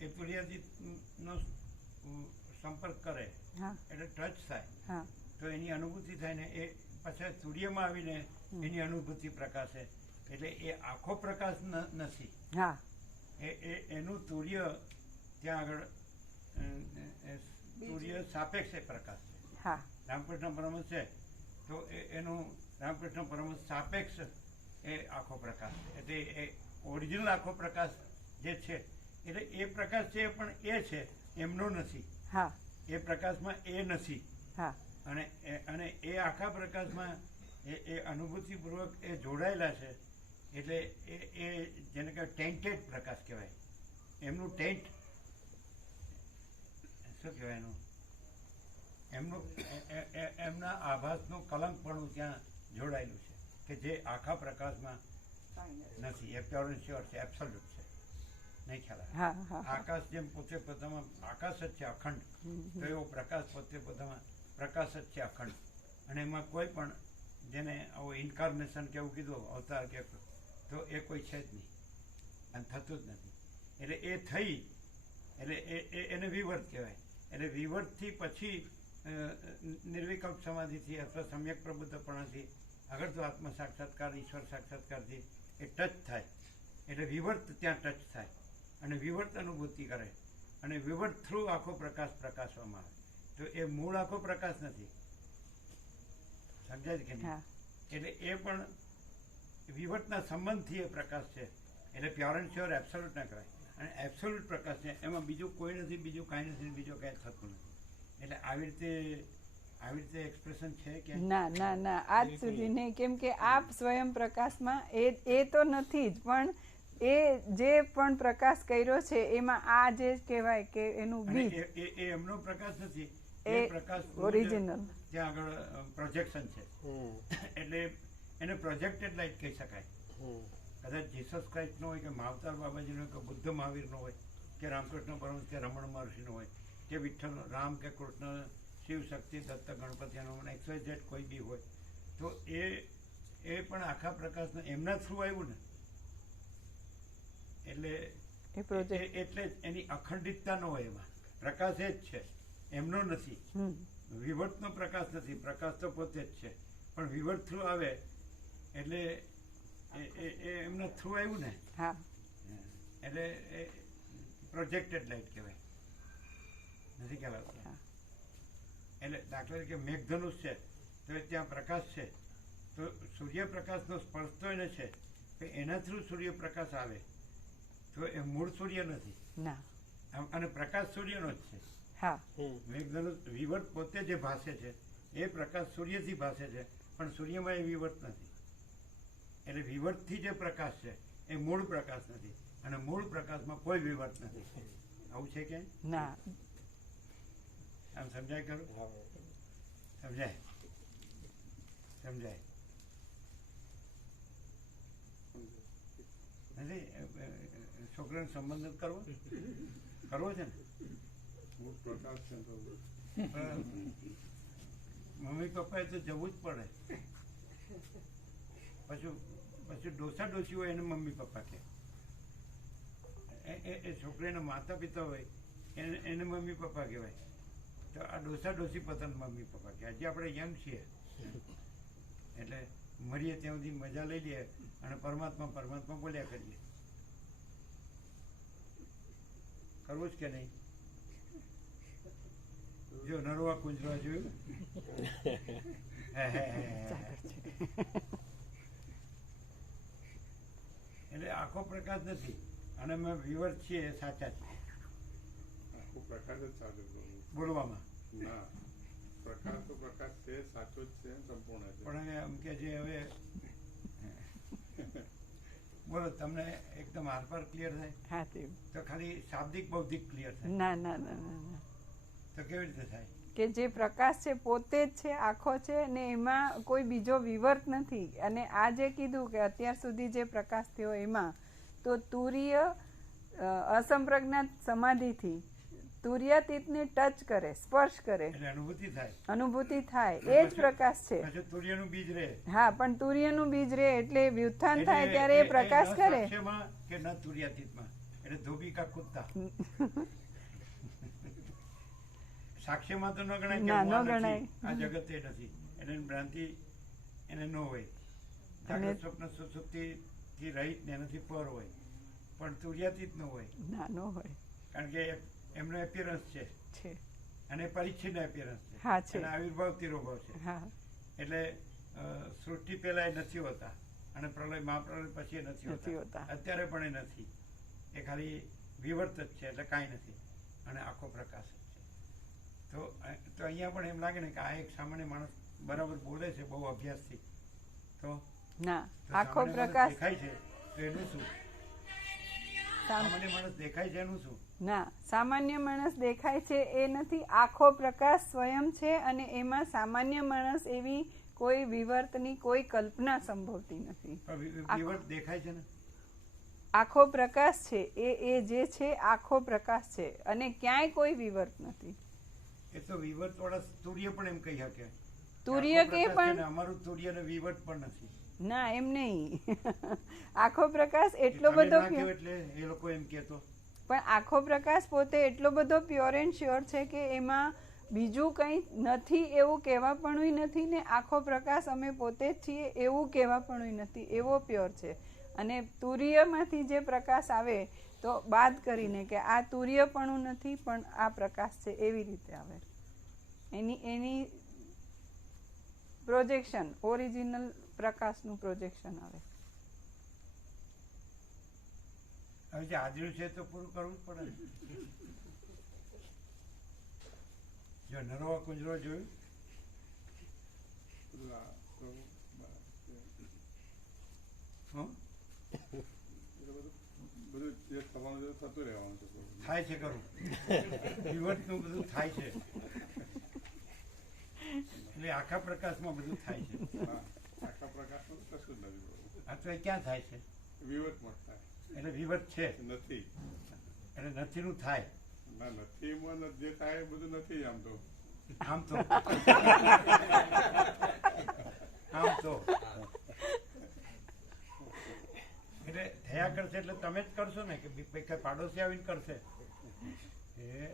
એ તુર્યાતીતનો સંપર્ક કરે એટલે ટચ થાય, તો એની અનુભૂતિ થાય ને એ પછી સૂર્યમાં આવીને એની અનુભૂતિ પ્રકાશે. એટલે એ આખો પ્રકાશ નથી, એનું સૂર્ય ત્યાં આગળ સૂર્ય સાપેક્ષ પ્રકાશ છે. રામકૃષ્ણ પરમહંસ છે તો એનું રામકૃષ્ણ પરમહંસ સાપેક્ષ એ આખો પ્રકાશ છે. એટલે એ ઓરિજિનલ આખો પ્રકાશ જે છે, એટલે એ પ્રકાશ છે પણ એ છે, એમનો નથી. એ પ્રકાશમાં એ નથી, અને એ આખા પ્રકાશમાં એ અનુભૂતિપૂર્વક એ જોડાયેલા છે. એટલે એ જેને કહેવાય ટેન્ટેડ પ્રકાશ કહેવાય. એમનું ટેન્ટ શું કહેવાય એનું એમના આભાસનું કલંકપણું ત્યાં જોડાયેલું છે, કે જે આખા પ્રકાશમાં નથી. એ પ્યોર એન્ડ શ્યોર છે, એબ્સોલ્યુટ છે. નહીં ખ્યાલ આવે? આકાશ જેમ પોતે પોતામાં આકાશ જ છે અખંડ, તો એવો પ્રકાશ પોતે પોતામાં પ્રકાશ જ છે અખંડ, અને એમાં કોઈ પણ જેને આવું ઇન્કાર્નેશન કેવું કીધું, અવતાર કે, તો એ કોઈ છે જ નહીં અને થતું જ નથી. એટલે એ થઈ એટલે એને વિવર્ત કહેવાય. એટલે વિવર્તથી પછી નિર્વિકલ્પ સમાધિથી અથવા સમ્યક પ્રબુદ્ધપણાથી આગળ તો આત્મ સાક્ષાત્કાર, ઈશ્વર સાક્ષાત્કારથી એ ટચ થાય. એટલે વિવર્ત ત્યાં ટચ થાય અને વિવર્ત અનુભૂતિ કરે, અને વિવર્ત થ્રુ આખો પ્રકાશ પ્રકાશવામાં આવે. તો એ મૂળ આખો પ્રકાશ નથી. સમજાય કે નહીં? એટલે એ પણ વિવર્તના સંબંધથી એ પ્રકાશ છે. એટલે પ્યોર એન્ડ શ્યોર એબ્સોલ્યુટ ના કહેવાય. અને એબ્સોલ્યુટ પ્રકાશ છે, એમાં બીજું કોઈ નથી, બીજું કાંઈ નથી, બીજું કાંઈ થતું નથી. એટલે આવી રીતે એક્સપ્રેશન છે કે ના આજ સુધી નહીં, કેમ કે આપ સ્વયં પ્રકાશમાં એ તો નથી જ, પણ એ જે પણ પ્રકાશ કર્યો છે એમાં આ જે કહેવાય કે એનું બીજ એ એમનો પ્રકાશ નથી, એ પ્રકાશ ઓરિજિનલ ત્યાં આગળ પ્રોજેક્શન છે. એટલે એને પ્રોજેક્ટેડ લાઇટ કહી શકાય. કદાચ જીસસ ક્રાઇસ્ટનો હોય કે માવતાર બાબાજીનો હોય કે બુદ્ધ મહાવીરનો હોય કે રામકૃષ્ણ પરમહંસ કે રમણ મહર્ષિનો હોય કે વિઠ્ઠલ રામ કે કૃષ્ણ શિવ શક્તિ દત્ત ગણપતિનો XYZ કોઈ બી હોય, તો એ પણ આખા પ્રકાશનો એમના થ્રુ આવ્યું ને, એટલે જ એની અખંડિતતા ન હોય. એમાં પ્રકાશ એ જ છે, એમનો નથી. વિવર્તનો પ્રકાશ નથી, પ્રકાશ તો પોતે જ છે, પણ વિવર્ત થ્રુ આવે એટલે એ એમના થ્રુ આવ્યું ને, એટલે એ પ્રોજેક્ટેડ લાઇટ કહેવાય. નથી કહેવાતું? એટલે દાખલા તરીકે મેઘધનુષ છે તો ત્યાં પ્રકાશ છે, તો સૂર્યપ્રકાશનો સ્પર્શ તો એને છે, એના થ્રુ સૂર્યપ્રકાશ આવે, તો એ મૂળ સૂર્ય નથી, અને પ્રકાશ સૂર્યનો જ છે. મેઘધનુષ વિવર્ત પોતે જે ભાસે છે એ પ્રકાશ સૂર્યથી ભાસે છે, પણ સૂર્યમાં એ વિવર્ત નથી. એટલે વિવર્તથી જે પ્રકાશ છે એ મૂળ પ્રકાશ નથી, અને મૂળ પ્રકાશમાં કોઈ વિવર્ત નથી. આવું છે કે ના? આમ સમજાય ખરું? સમજાય નથી? છોકરાનો સંબંધ કરવો છે ને? મમ્મી પપ્પાએ તો જવું જ પડે. પછી ડોસા ડોસી હોય એને મમ્મી પપ્પા કે, એ છોકરીના માતા પિતા હોય એને મમ્મી પપ્પા કહેવાય. તો આ ડોસા ડોસી પોતાના મમ્મી પપ્પા કે. હજી આપણે યંગ છીએ, એટલે મરીએ ત્યાં સુધી મજા લઈ લઈએ અને પરમાત્મા બોલ્યા કરીએ. કરવું જ કે નહીં? જો નરવા કુંજવા જોયું એટલે આખો પ્રકાશ નથી અને અમે વિવર્ત છીએ એ સાચા છે આખો પ્રકાશ જ સાચો છે. બોલવામાં. ના, પ્રકાશ તો પ્રકાશ છે, સાચો જ છે, સંપૂર્ણ છે. પણ એમ કે જે હવે બોલો તમને એકદમ આરપાર ક્લિયર થાય હા તે તો ખાલી શાબ્દિક બૌદ્ધિક ક્લિયર થાય ના ના ના ના ના તો કેવી રીતે થાય? કે જે પ્રકાશ છે પોતે જ છે, આખો છે, ને એમાં કોઈ બીજો વિવર્ત નથી. અને આ જે કીધું કે અત્યાર સુધી જે પ્રકાશ થયો એમાં તો તુર્ય અસંપ્રજ્ઞાત સમાધિથી તુર્યાતીતને ટચ કરે, સ્પર્શ કરે, એટલે અનુભૂતિ થાય. અનુભૂતિ થાય, એ જ પ્રકાશ છે. પછી તુર્યનું બીજ રહે. હા, પણ તુર્યનું બીજ રહે એટલે વ્યુત્થાન થાય એટલે ત્યારે એ પ્રકાશ ન કરે. સાક્ષ્યમાં કે ન તુર્યાતીતમાં, એટલે ધોબી કા કુત્તા. સાક્ષ્યમાં તો ન ગણાય કે ના, હું ન આ નથી, ગણાય. આ જગત એ નથી, એટલે એની ભ્રાંતિ એને ન હોય. અને- જાગ્રત સ્વપ્ન સુષુપ્તિથી રહિત ને એનાથી પર હોય, પણ તુર્યાતીત ન હોય, ના ન હોય કારણ કે એમનો એપિયરન્સ છે છે. અને પરિચ્છિન્ન એપિયરન્સ છે. હા, છે. એના આવિર્ભાવ તિરોભાવ છે. હા એટલે સૃષ્ટિ પહેલા એ નથી હોતા અને પ્રલય મહાપ્રલય પછી એ નથી નથી હોતા. હોતા. અત્યારે પણ એ નથી, એ ખાલી વિવર્ત જ છે, એટલે કાંઈ નથી અને આખો પ્રકાશ જ છે. તો અહીંયા પણ એમ લાગે ને કે આ એક સામાન્ય માણસ બરાબર બોલે છે બહુ અભ્યાસથી, તો ના તો આખો સામાન્ય માણસ પ્રકાશ દેખાય છે તો એનું શું? સામાન્ય માણસ દેખાય છે એનું શું? ના, સામાન્ય માણસ દેખાય છે એ નથી, આખો પ્રકાશ સ્વયં છે અને એમાં સામાન્ય માણસ એવી કોઈ વિવર્તની કોઈ કલ્પના સંભવતી નથી. પણ વિવર્ત દેખાય છે ને? આખો પ્રકાશ છે એ જે છે આખો પ્રકાશ છે અને ક્યાંય કોઈ વિવર્ત નથી. એ તો વિવર્ત વાળા તુર્ય પણ એમ કહી શકે. તુર્ય આખો કે પ્રકાશ છે પણ- ને, અમારું તુર્ય ને વિવર્ત પણ નથી. ના, એમ નહીં. આખો પ્રકાશ એટલો તમે બધો ના કહો pure- એટલે એ લોકો એમ કહેતો. પણ આખો પ્રકાશ પોતે એટલો બધો પ્યોર એન્ડ શ્યોર છે કે એમાં બીજું કંઈ નથી એવું કહેવા પણ નથી, ને આખો પ્રકાશ અમે પોતે જ છીએ એવું કહેવા પણ નથી, એવો પ્યોર છે. અને તુર્યમાંથી જે પ્રકાશ આવે તો બાદ કરીને કે આ તુર્યપણું નથી પણ આ પ્રકાશ છે એવી રીતે આવે. એની પ્રોજેક્શન, ઓરિજિનલ પ્રકાશનું પ્રોજેક્શન આવે. હવે જે હાજરી છે તો પૂરું કરવું જ પડે ને. જો નરવા કુંજરો જોયું, બધું આ તો હં? બધું જે થવાનું છે થતું રહેવાનું છે. થાય છે ખરું, વિવર્તનું બધું થાય છે, એટલે આખા પ્રકાશમાં બધું થાય છે. હા, આખા પ્રકાશમાં તો કશું જ નથી પ્રભુ. આ તો એ ક્યાં થાય છે? વિવર્તમાં થાય એટલે વિવર્ત છે નથી. એટલે નથીનું થાય. ના, નથીમાં જે થાય એ બધું નથી આમ તો. આમ તો આમ તો એટલે થયા કરશે એટલે તમે જ કરશો ને કે કઈ પાડોશી આવીને કરશે? એ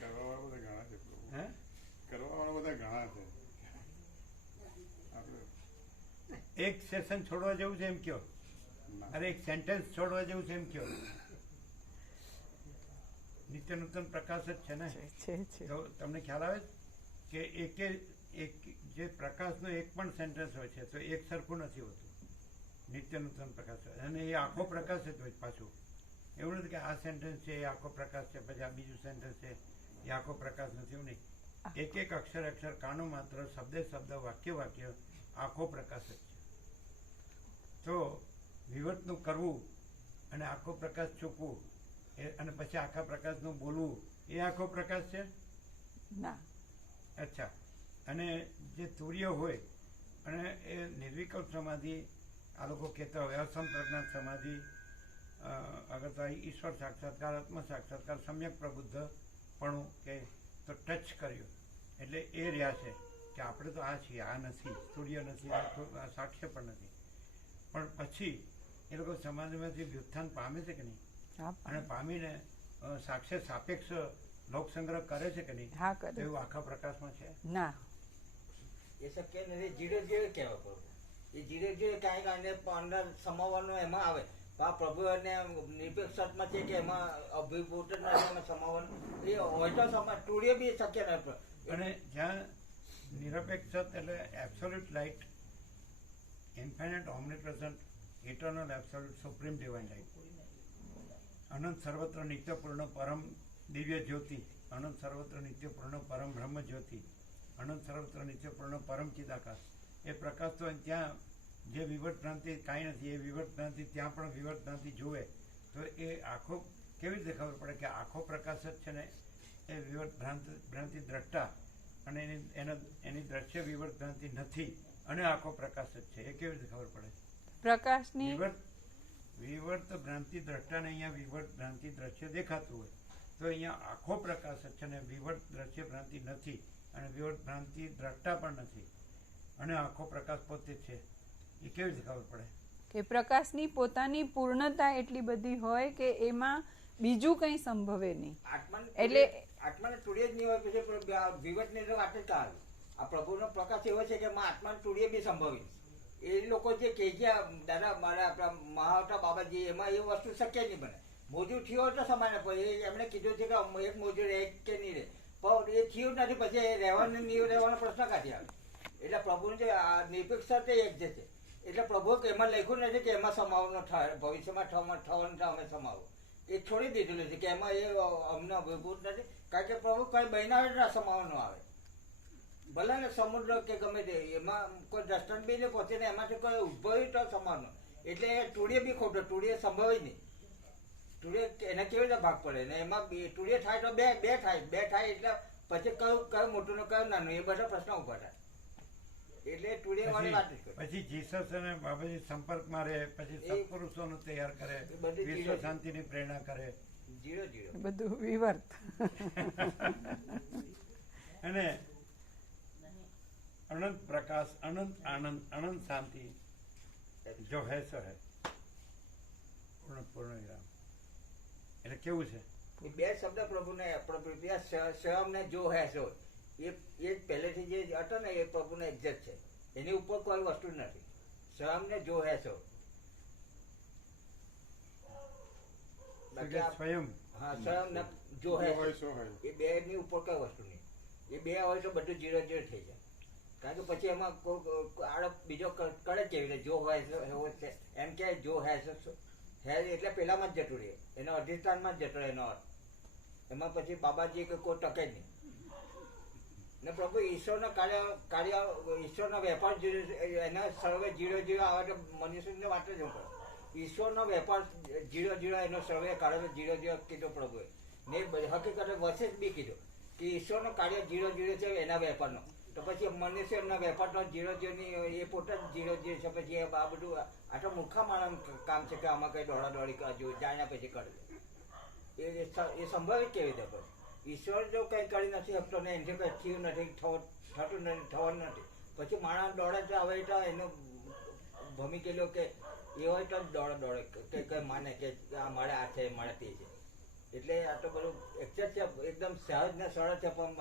કરવાવાળા બધા ઘણા છે પ્રભુ. હે? કરવાવાળા બધા ઘણા છે. આપણે એક સેશન છોડવા જેવું છે એમ કયો, ના. અરે એક સેન્ટેન્સ છોડવા જેવું છે એમ કયો. નિત્ય નૂતન પ્રકાશ જ છે ને? છે તો તમને ખ્યાલ આવે કે એક જે પ્રકાશનો એક પણ સેન્ટેન્સ હોય છે તો એક સરખું નથી હોતું. નિત્ય નૂતન પ્રકાશ હોય અને એ આખો પ્રકાશ જ હોય પાછું. એવું નથી કે આ સેન્ટેન્સ છે એ આખો પ્રકાશ છે, પછી આ બીજું સેન્ટેન્સ છે એ આખો પ્રકાશ નથી, એવું નહીં. એક એક અક્ષર કાનો માત્ર, શબ્દે શબ્દ, વાક્ય વાક્ય આખો પ્રકાશ જ છે. તો વિવર્તનું કરવું અને આખો પ્રકાશ ચૂકવું અને પછી આખા પ્રકાશનું બોલવું એ આખો પ્રકાશ છે? ના. અચ્છા. અને જે તુર્ય હોય અને એ નિર્વિકલ્પ સમાધિ, આ લોકો કહેતા હોય અસંપ્રજ્ઞાત સમાધિ, અગર તો ઈશ્વર સાક્ષાત્કાર, આત્મ સાક્ષાત્કાર, સમ્યક પ્રબુદ્ધપણું કે તો ટચ કર્યું એટલે એ રહ્યા છે કે આપણે તો આ છીએ, આ નથી, તુર્ય નથી, આ સાક્ષ્ય પણ નથી. પણ પછી એ લોકો સમાધિમાંથી વ્યુત્થાન પામે છે કે નહીં? હા, અને પામીને સાક્ષ્ય સાપેક્ષ લોક સંગ્રહ કરે છે કે નહીં? હા કરે. તો એવું આખા પ્રકાશમાં છે? ના. એ શક્ય નથી. જીરો જીરો કહેવા પડે. એ જીરો જીરો કાંઈ કાંઈ અંદર સમાવવાનું એમાં આવે, તો આ પ્રભુ અને નિરપેક્ષ સત્માં છે કે એમાં અભિભૂત જ નથી, એમાં સમાવવાનું એ હોય તો ટુડીએ બી શક્ય નથી. અને જ્યાં નિરપેક્ષ એટલે absolute light, infinite omnipresent eternal absolute supreme divine light, અનંત સર્વત્ર નિત્યપૂર્ણ પરમ દિવ્ય જ્યોતિ, અનંત સર્વત્ર નિત્યપૂર્ણ પરમ બ્રહ્મ જ્યોતિ, અનંત સર્વત્ર નિત્યપૂર્ણ પરમ ચિદાકાશ. એ પ્રકાશ તો ત્યાં જે વિવર્ત ભ્રાંતિ કાંઈ નથી, એ વિવર્ત ભ્રાંતિ ત્યાં પણ વિવર્ત ભ્રાંતિ જુએ તો એ આખો કેવી રીતે ખબર પડે કે આખો પ્રકાશ જ છે ને એ વિવર્ત ભ્રાંતિ દ્રષ્ટા, અને એની દ્રશ્ય વિવર્ત ભ્રાંતિ નથી અને આખો પ્રકાશ જ છે, એ કેવી રીતે ખબર પડે? પ્રકાશની વિવર્ત ભ્રાંતિ દ્રષ્ટાને અહીંયા વિવર્ત ભ્રાંતિ દ્રશ્ય દેખાતું હોય તો અહીંયા આખો પ્રકાશ જ છે ને વિવર્ત દ્રશ્ય ભ્રાંતિ નથી અને વિવર્ત ભ્રાંતિ દ્રષ્ટા પણ નથી અને આખો પ્રકાશ પોતે છે, એ કેવી રીતે ખબર પડે? કે પ્રકાશની પોતાની પૂર્ણતા એટલી બધી હોય કે એમાં બીજું કંઈ સંભવે નહીં. એટલે આત્માને ટુડીએ જ નહીં હોય, પછી વિવર્તની તો વાત જ કાઢ. આ પ્રભુનો પ્રકાશ એવો છે કે આત્માને ટુડીએ બી સંભવી. એ લોકો જે કહે છે દાદા મારા આપણા મહાવતા બાબાજી, એમાં એ વસ્તુ શક્ય નહીં બને. મોજું થયો તો સમાન એમણે કીધું છે કે એક મોજું રહે કે નહીં રહે, પણ એ થયું નથી, પછી એ રહેવાનું નહીં રહેવાનો પ્રશ્ન કાઢી આવે. એટલે પ્રભુનું જે નિરપેક્ષ એ એક જે છે, એટલે પ્રભુ એમાં લખ્યું નથી કે એમાં સમાવવાનો થાય, ભવિષ્યમાં થવાનું અમે સમાવો, એ છોડી દીધેલું છે કે એમાં એ અમને અભિભૂત નથી, કારણ કે પ્રભુ કઈ બન્યા ના સમાવવાનો આવે. ભલે ને સમુદ્ર કે ગમે તે, એમાં કોઈ દ્રષ્ટાંત બી નહીં પહોંચે ને એમાંથી કોઈ ઉદ્ભવી તો સમાવવાનો, એટલે ટુડીએ બી ખોટો, ટુડીએ સંભવે નહીં. ટુડીએ એને કેવી રીતે ભાગ પડે ને એમાં ટુડીએ થાય તો બે થાય એટલે પછી કયું મોટું ને કયું નાનું, એ બધા પ્રશ્નો ઉભા થાય. એટલે ટુડે વાળી વાત જ કરે. પછી જીસસ અને બાબાજી સંપર્કમાં રહે, પછી સત્પુરુષોનું તૈયાર કરે, વિશ્વ શાંતિની પ્રેરણા કરે, 0-0 બધું વિવર્ત. અને અનંત પ્રકાશ, અનંત આનંદ, અનંત શાંતિ જો હે સો હે, પૂર્ણ વિરામ. એટલે કેવું છે? એ બે શબ્દ પ્રભુને સ્વયં ને જો હે સો, એ પહેલેથી જે હતો ને એ પ્રભુને એક્ઝેક્ટ છે, એની ઉપર કોઈ વસ્તુ નથી. સ્વયં ને જો હે સો, સ્વયં, હા સ્વયં ને જો હે એ બે ની ઉપર કઈ વસ્તુ નહીં. એ બે હોય તો બધું 0-0 થઈ જાય, કારણ કે પછી એમાં આડો બીજો કરે કેવી રીતે જો હોય છે એમ કે જો હે એટલે પેલામાં જ જતું રહે, એનો અધિષ્ઠાનમાં જ જતો રહે એનો અર્થ. એમાં પછી બાબાજી કે કોઈ ટકે જ નહીં. ને પ્રભુ ઈશ્વરનો કાર્ય ઈશ્વરનો વેપાર એના સર્વે 0-0 આવે તો મનુષ્યને વાત જ હું કરું. ઈશ્વરનો વેપાર 0-0 એનો સર્વે કાર્ય 0-0 કીધો પ્રભુએ ને હકીકતે વચ્ચે જ બી કીધું કે ઈશ્વરનો કાર્ય 0-0 છે એના વેપારનો, તો પછી મનુષ્યના વેપારનો 0-0 ની એ પોતે જ 0-0 છે. પછી આ બધું આ તો મૂર્ખા માણસનું કામ છે કે આમાં કઈ દોડાદોડી કરજો જાણ્યા પછી કરજો, એ સંભવિત કેવી રીતે પડે? ઈશ્વર જો કંઈ કરી નથી શકતો ને એનાથી કંઈ થયું નથી, થતું નથી, થવાનું નથી, પછી માણસ દોડે છે. હવે તો એનો ભમી ગયેલો કે એ હોય તો જ દોડે કે કંઈ માને કે આ મારે આ છે મારે તે છે. એટલે આ તો બધું એક્ઝેક્ટ છે, એકદમ સહજ ને સરળ છે. પણ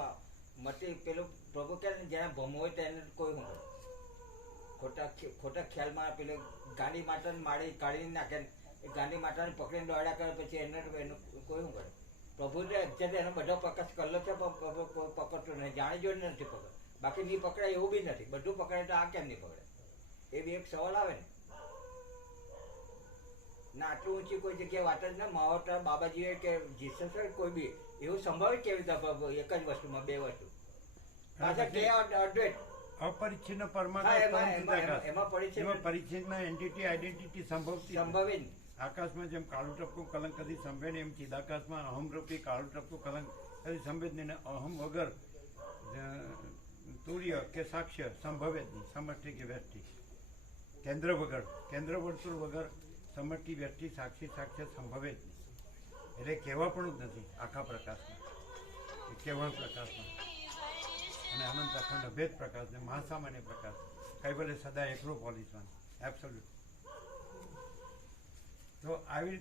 મટી પેલું પ્રભુ કે જ્યાં ભમ હોય તેને કોઈ શું કરે, ખોટા ખ્યાલમાં પેલું ગાંડી માતાને માળી કાઢી નાખે, એ ગાંડી માતાને પકડીને દોડ્યા કરે, પછી એનું કોઈ શું કરે? પ્રભુને એક્ઝેક્ટ એનો બધો પ્રકાશ કરેલો છે, પણ પ્રભુ પકડતો નહીં, જાણી જોઈને નથી પકડ. બાકી નહીં પકડાય એવું બી નથી, બધું પકડે તો આ કેમ નહીં પકડે? એ બી એક સવાલ આવે ને. ના આટલું ઊંચી કોઈ જગ્યાએ વાત જ ને માવતર બાબાજીએ કે જીસસ કોઈ બી એવું સંભવિત કેવી રીતે એક જ વસ્તુમાં બે વસ્તુ પાછા કે અદ્વૈત અપરિચ્છિન્ન પરમાત્મા, એમાં પરિચ્છિન્ન એન્ટિટી આઈડેન્ટિટી સંભવિત. આકાશમાં જેમ કાળું ટપકું કલંક કદી સંભવે નહીં, એમ ચિદાકાશમાં અહમરૂપી કાળું ટપકું કલંક કદી સંભવે જ નહીં. અહમ વગર તુર્ય કે સાક્ષ્ય સંભવે જ નહીં, સમષ્ટિ કે વ્યષ્ટિ. કેન્દ્ર વર્તુળ વગર સમષ્ટિ વ્યષ્ટિ સાક્ષી સાક્ષ્ય સંભવે જ નહીં. એટલે કહેવા પણ જ નથી આખા પ્રકાશમાં, એ કેવળ પ્રકાશમાં અને અનંત અખંડ અભેદ પ્રકાશ ને મહાસામાન્ય પ્રકાશ કૈવલ્ય સદા એકલો પોલીસમાં એબ્સોલ્યુટ. તો આવી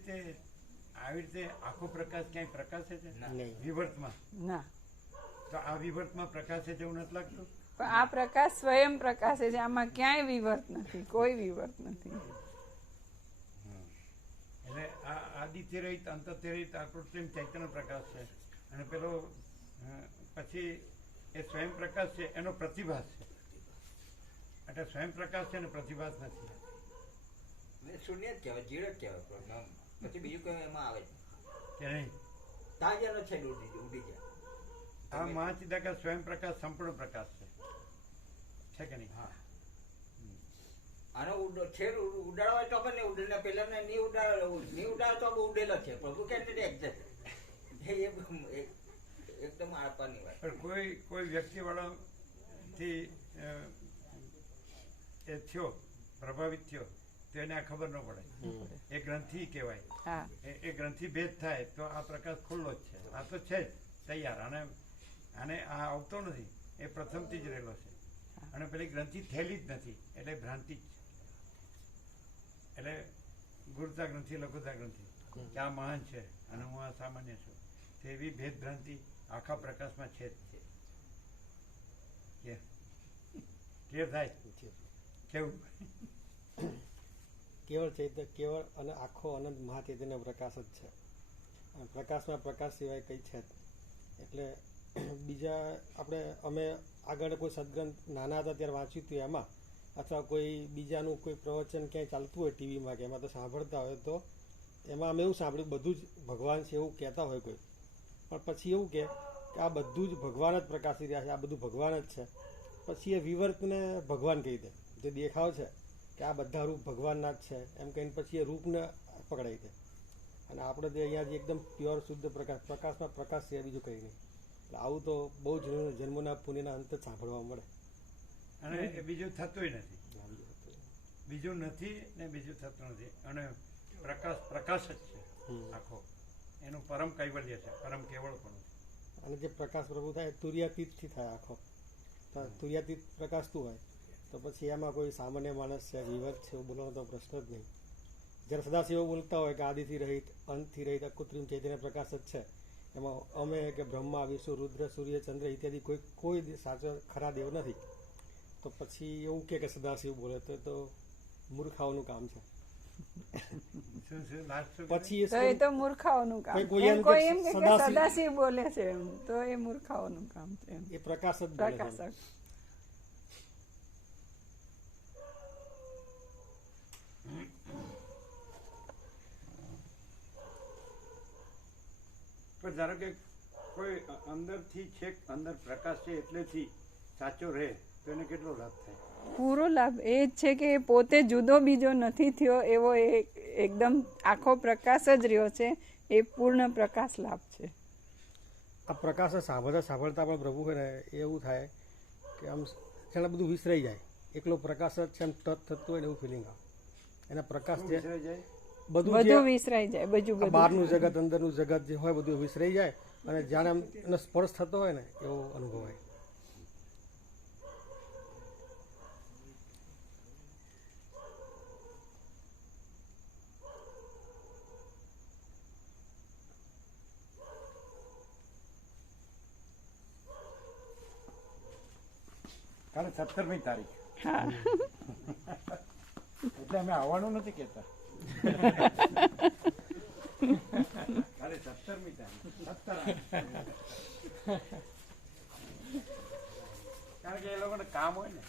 રીતે આખો પ્રકાશ ક્યાંય પ્રકાશે છે વિવર્તમાં? ના. તો આ વિવર્તમાં પ્રકાશે છે એવું નથી લાગતું? પણ આ પ્રકાશ સ્વયં પ્રકાશે છે, આમાં ક્યાંય વિવર્ત નથી, કોઈ વિવર્ત નથી. એટલે આ આદિથી રહિત અંતથી રહિત આ કૃત્રિમ ચૈતન્ય પ્રકાશ છે. અને પેલો પછી એ સ્વયં પ્રકાશ છે એનો પ્રતિભાસ છે. એટલે સ્વયં પ્રકાશ છે ને પ્રતિભાસ નથી. શૂન્ય જ કહેવાય, જીરો જ કહેવાય. પછી બીજું કઈ એમાં આવે કે નહીં? તાજાનો છે ઉડી જાય. આ મહાચિદાકાશ સ્વયં પ્રકાશ સંપૂર્ણ પ્રકાશ છે કે નહીં? હા, આનો છેડ ઉડાડવા હોય તો પણ ઉડેલા પેલા નહીં ઉડાડે તો ઉડેલો છે. પ્રભુ કે એક્ઝેક્ટ એકદમ આપાની વાત. પણ કોઈ વ્યક્તિવાળાથી એ થયો, પ્રભાવિત થયો તો એને આ ખબર ન પડે. એ ગ્રંથિ કહેવાય. એ ગ્રંથિ ભેદ થાય તો આ પ્રકાશ ખુલ્લો જ છે. આ તો છે જ તૈયાર. આને આ આવતો નથી, એ પ્રથમથી જ રહેલો છે. અને પેલી ગ્રંથિ થયેલી જ નથી એટલે ભ્રાંતિ જ છે. એટલે ગુરુતા ગ્રંથિ, લઘુતા ગ્રંથિ કે આ મહાન છે અને હું આ સામાન્ય છું, તેવી ભેદ ભ્રાંતિ આખા પ્રકાશમાં છે જ. ક્લિયર થાય? કેવું? કેવળ અને આખો અનંત મહાચૈતન્ય પ્રકાશ જ છે. પ્રકાશમાં પ્રકાશ સિવાય કંઈ છે જ. એટલે બીજા અમે આગળ કોઈ સદગ્રંથ નાના હતા ત્યારે વાંચ્યું હતું એમાં, અથવા કોઈ બીજાનું કોઈ પ્રવચન ક્યાંય ચાલતું હોય ટીવીમાં કે એમાં તો સાંભળતા હોય તો એમાં અમે એવું સાંભળ્યું બધું જ ભગવાન છે એવું કહેતા હોય કોઈ. પણ પછી એવું કે આ બધું જ ભગવાન જ પ્રકાશી રહ્યા છે, આ બધું ભગવાન જ છે. પછી એ વિવર્તને ભગવાન કહી દે. જે દેખાવ છે કે આ બધા રૂપ ભગવાનના જ છે એમ કહીને પછી એ રૂપને પકડાઈ દે. અને આપણે જે અહીંયા જે એકદમ પ્યોર શુદ્ધ પ્રકાશમાં પ્રકાશ છે બીજું કંઈ નહીં. એટલે આવું તો બહુ જ જન્મના પુણ્યના અંત જ સાંભળવા મળે. અને એ બીજું થતું નથી. બીજું નથી ને બીજું થતું નથી. અને પ્રકાશ જ છે આખો. એનું પરમ કૈવલ્ય છે, પરમ કેવળ પણ. અને જે પ્રકાશ પ્રભુ થાય તુર્યાતીતથી થાય આખો. તુર્યાતીત પ્રકાશતું હોય તો પછી એમાં કોઈ સામાન્ય માણસ છે, વિવર્ત છે એવું બોલવાનો તો પ્રશ્ન જ નહીં. જ્યારે સદાશિવ બોલતા હોય કે આદિથી રહિત, અંતથી રહિત કૃત્રિમ ચૈતન્ય પ્રકાશ જ છે, એમાં અમે કે બ્રહ્મા, વિષ્ણુ, રુદ્ર, સૂર્ય, ચંદ્ર ઇત્યાદિ કોઈ સાચો ખરા દેવ નથી. તો પછી એવું કે સદાશિવ બોલે તો મૂર્ખાઓનું કામ છે. પછી એ તો મૂર્ખાઓનું કામ. કોઈ એમ કે સદાશિવ બોલે છે એમ તો એ મૂર્ખાઓનું કામ છે. એ પ્રકાશ જ પ્રકાશક. પણ ધારો કે કોઈ અંદરથી છેક અંદર પ્રકાશ છે એટલેથી સાચો રહે તો એને કેટલો લાભ થાય? પૂરો લાભ એ જ છે કે પોતે જુદો બીજો નથી થયો એવો એકદમ આખો પ્રકાશ જ રહ્યો છે. એ પૂર્ણ પ્રકાશ લાભ છે. આ પ્રકાશ સાંભળતા પણ પ્રભુ ને એવું થાય કે આમ જાણે બધું વિસરાઈ જાય. એકલો પ્રકાશ જ છે એમ ટચ થતું હોય ને એવું ફિલિંગ આવે. એના પ્રકાશ જે બધું વિસરાઈ જાય. બધું બહારનું જગત, અંદરનું જગત જે હોય બધું વિસરાઈ જાય અને જાણે આમ એનો સ્પર્શ થતો હોય ને એવો અનુભવ હોય. કાલે 17મી તારીખ. હા, એટલે અમે આવવાનું નથી કહેતા. કાલે 17મી તારીખ. કારણ કે એ લોકોને કામ હોય ને.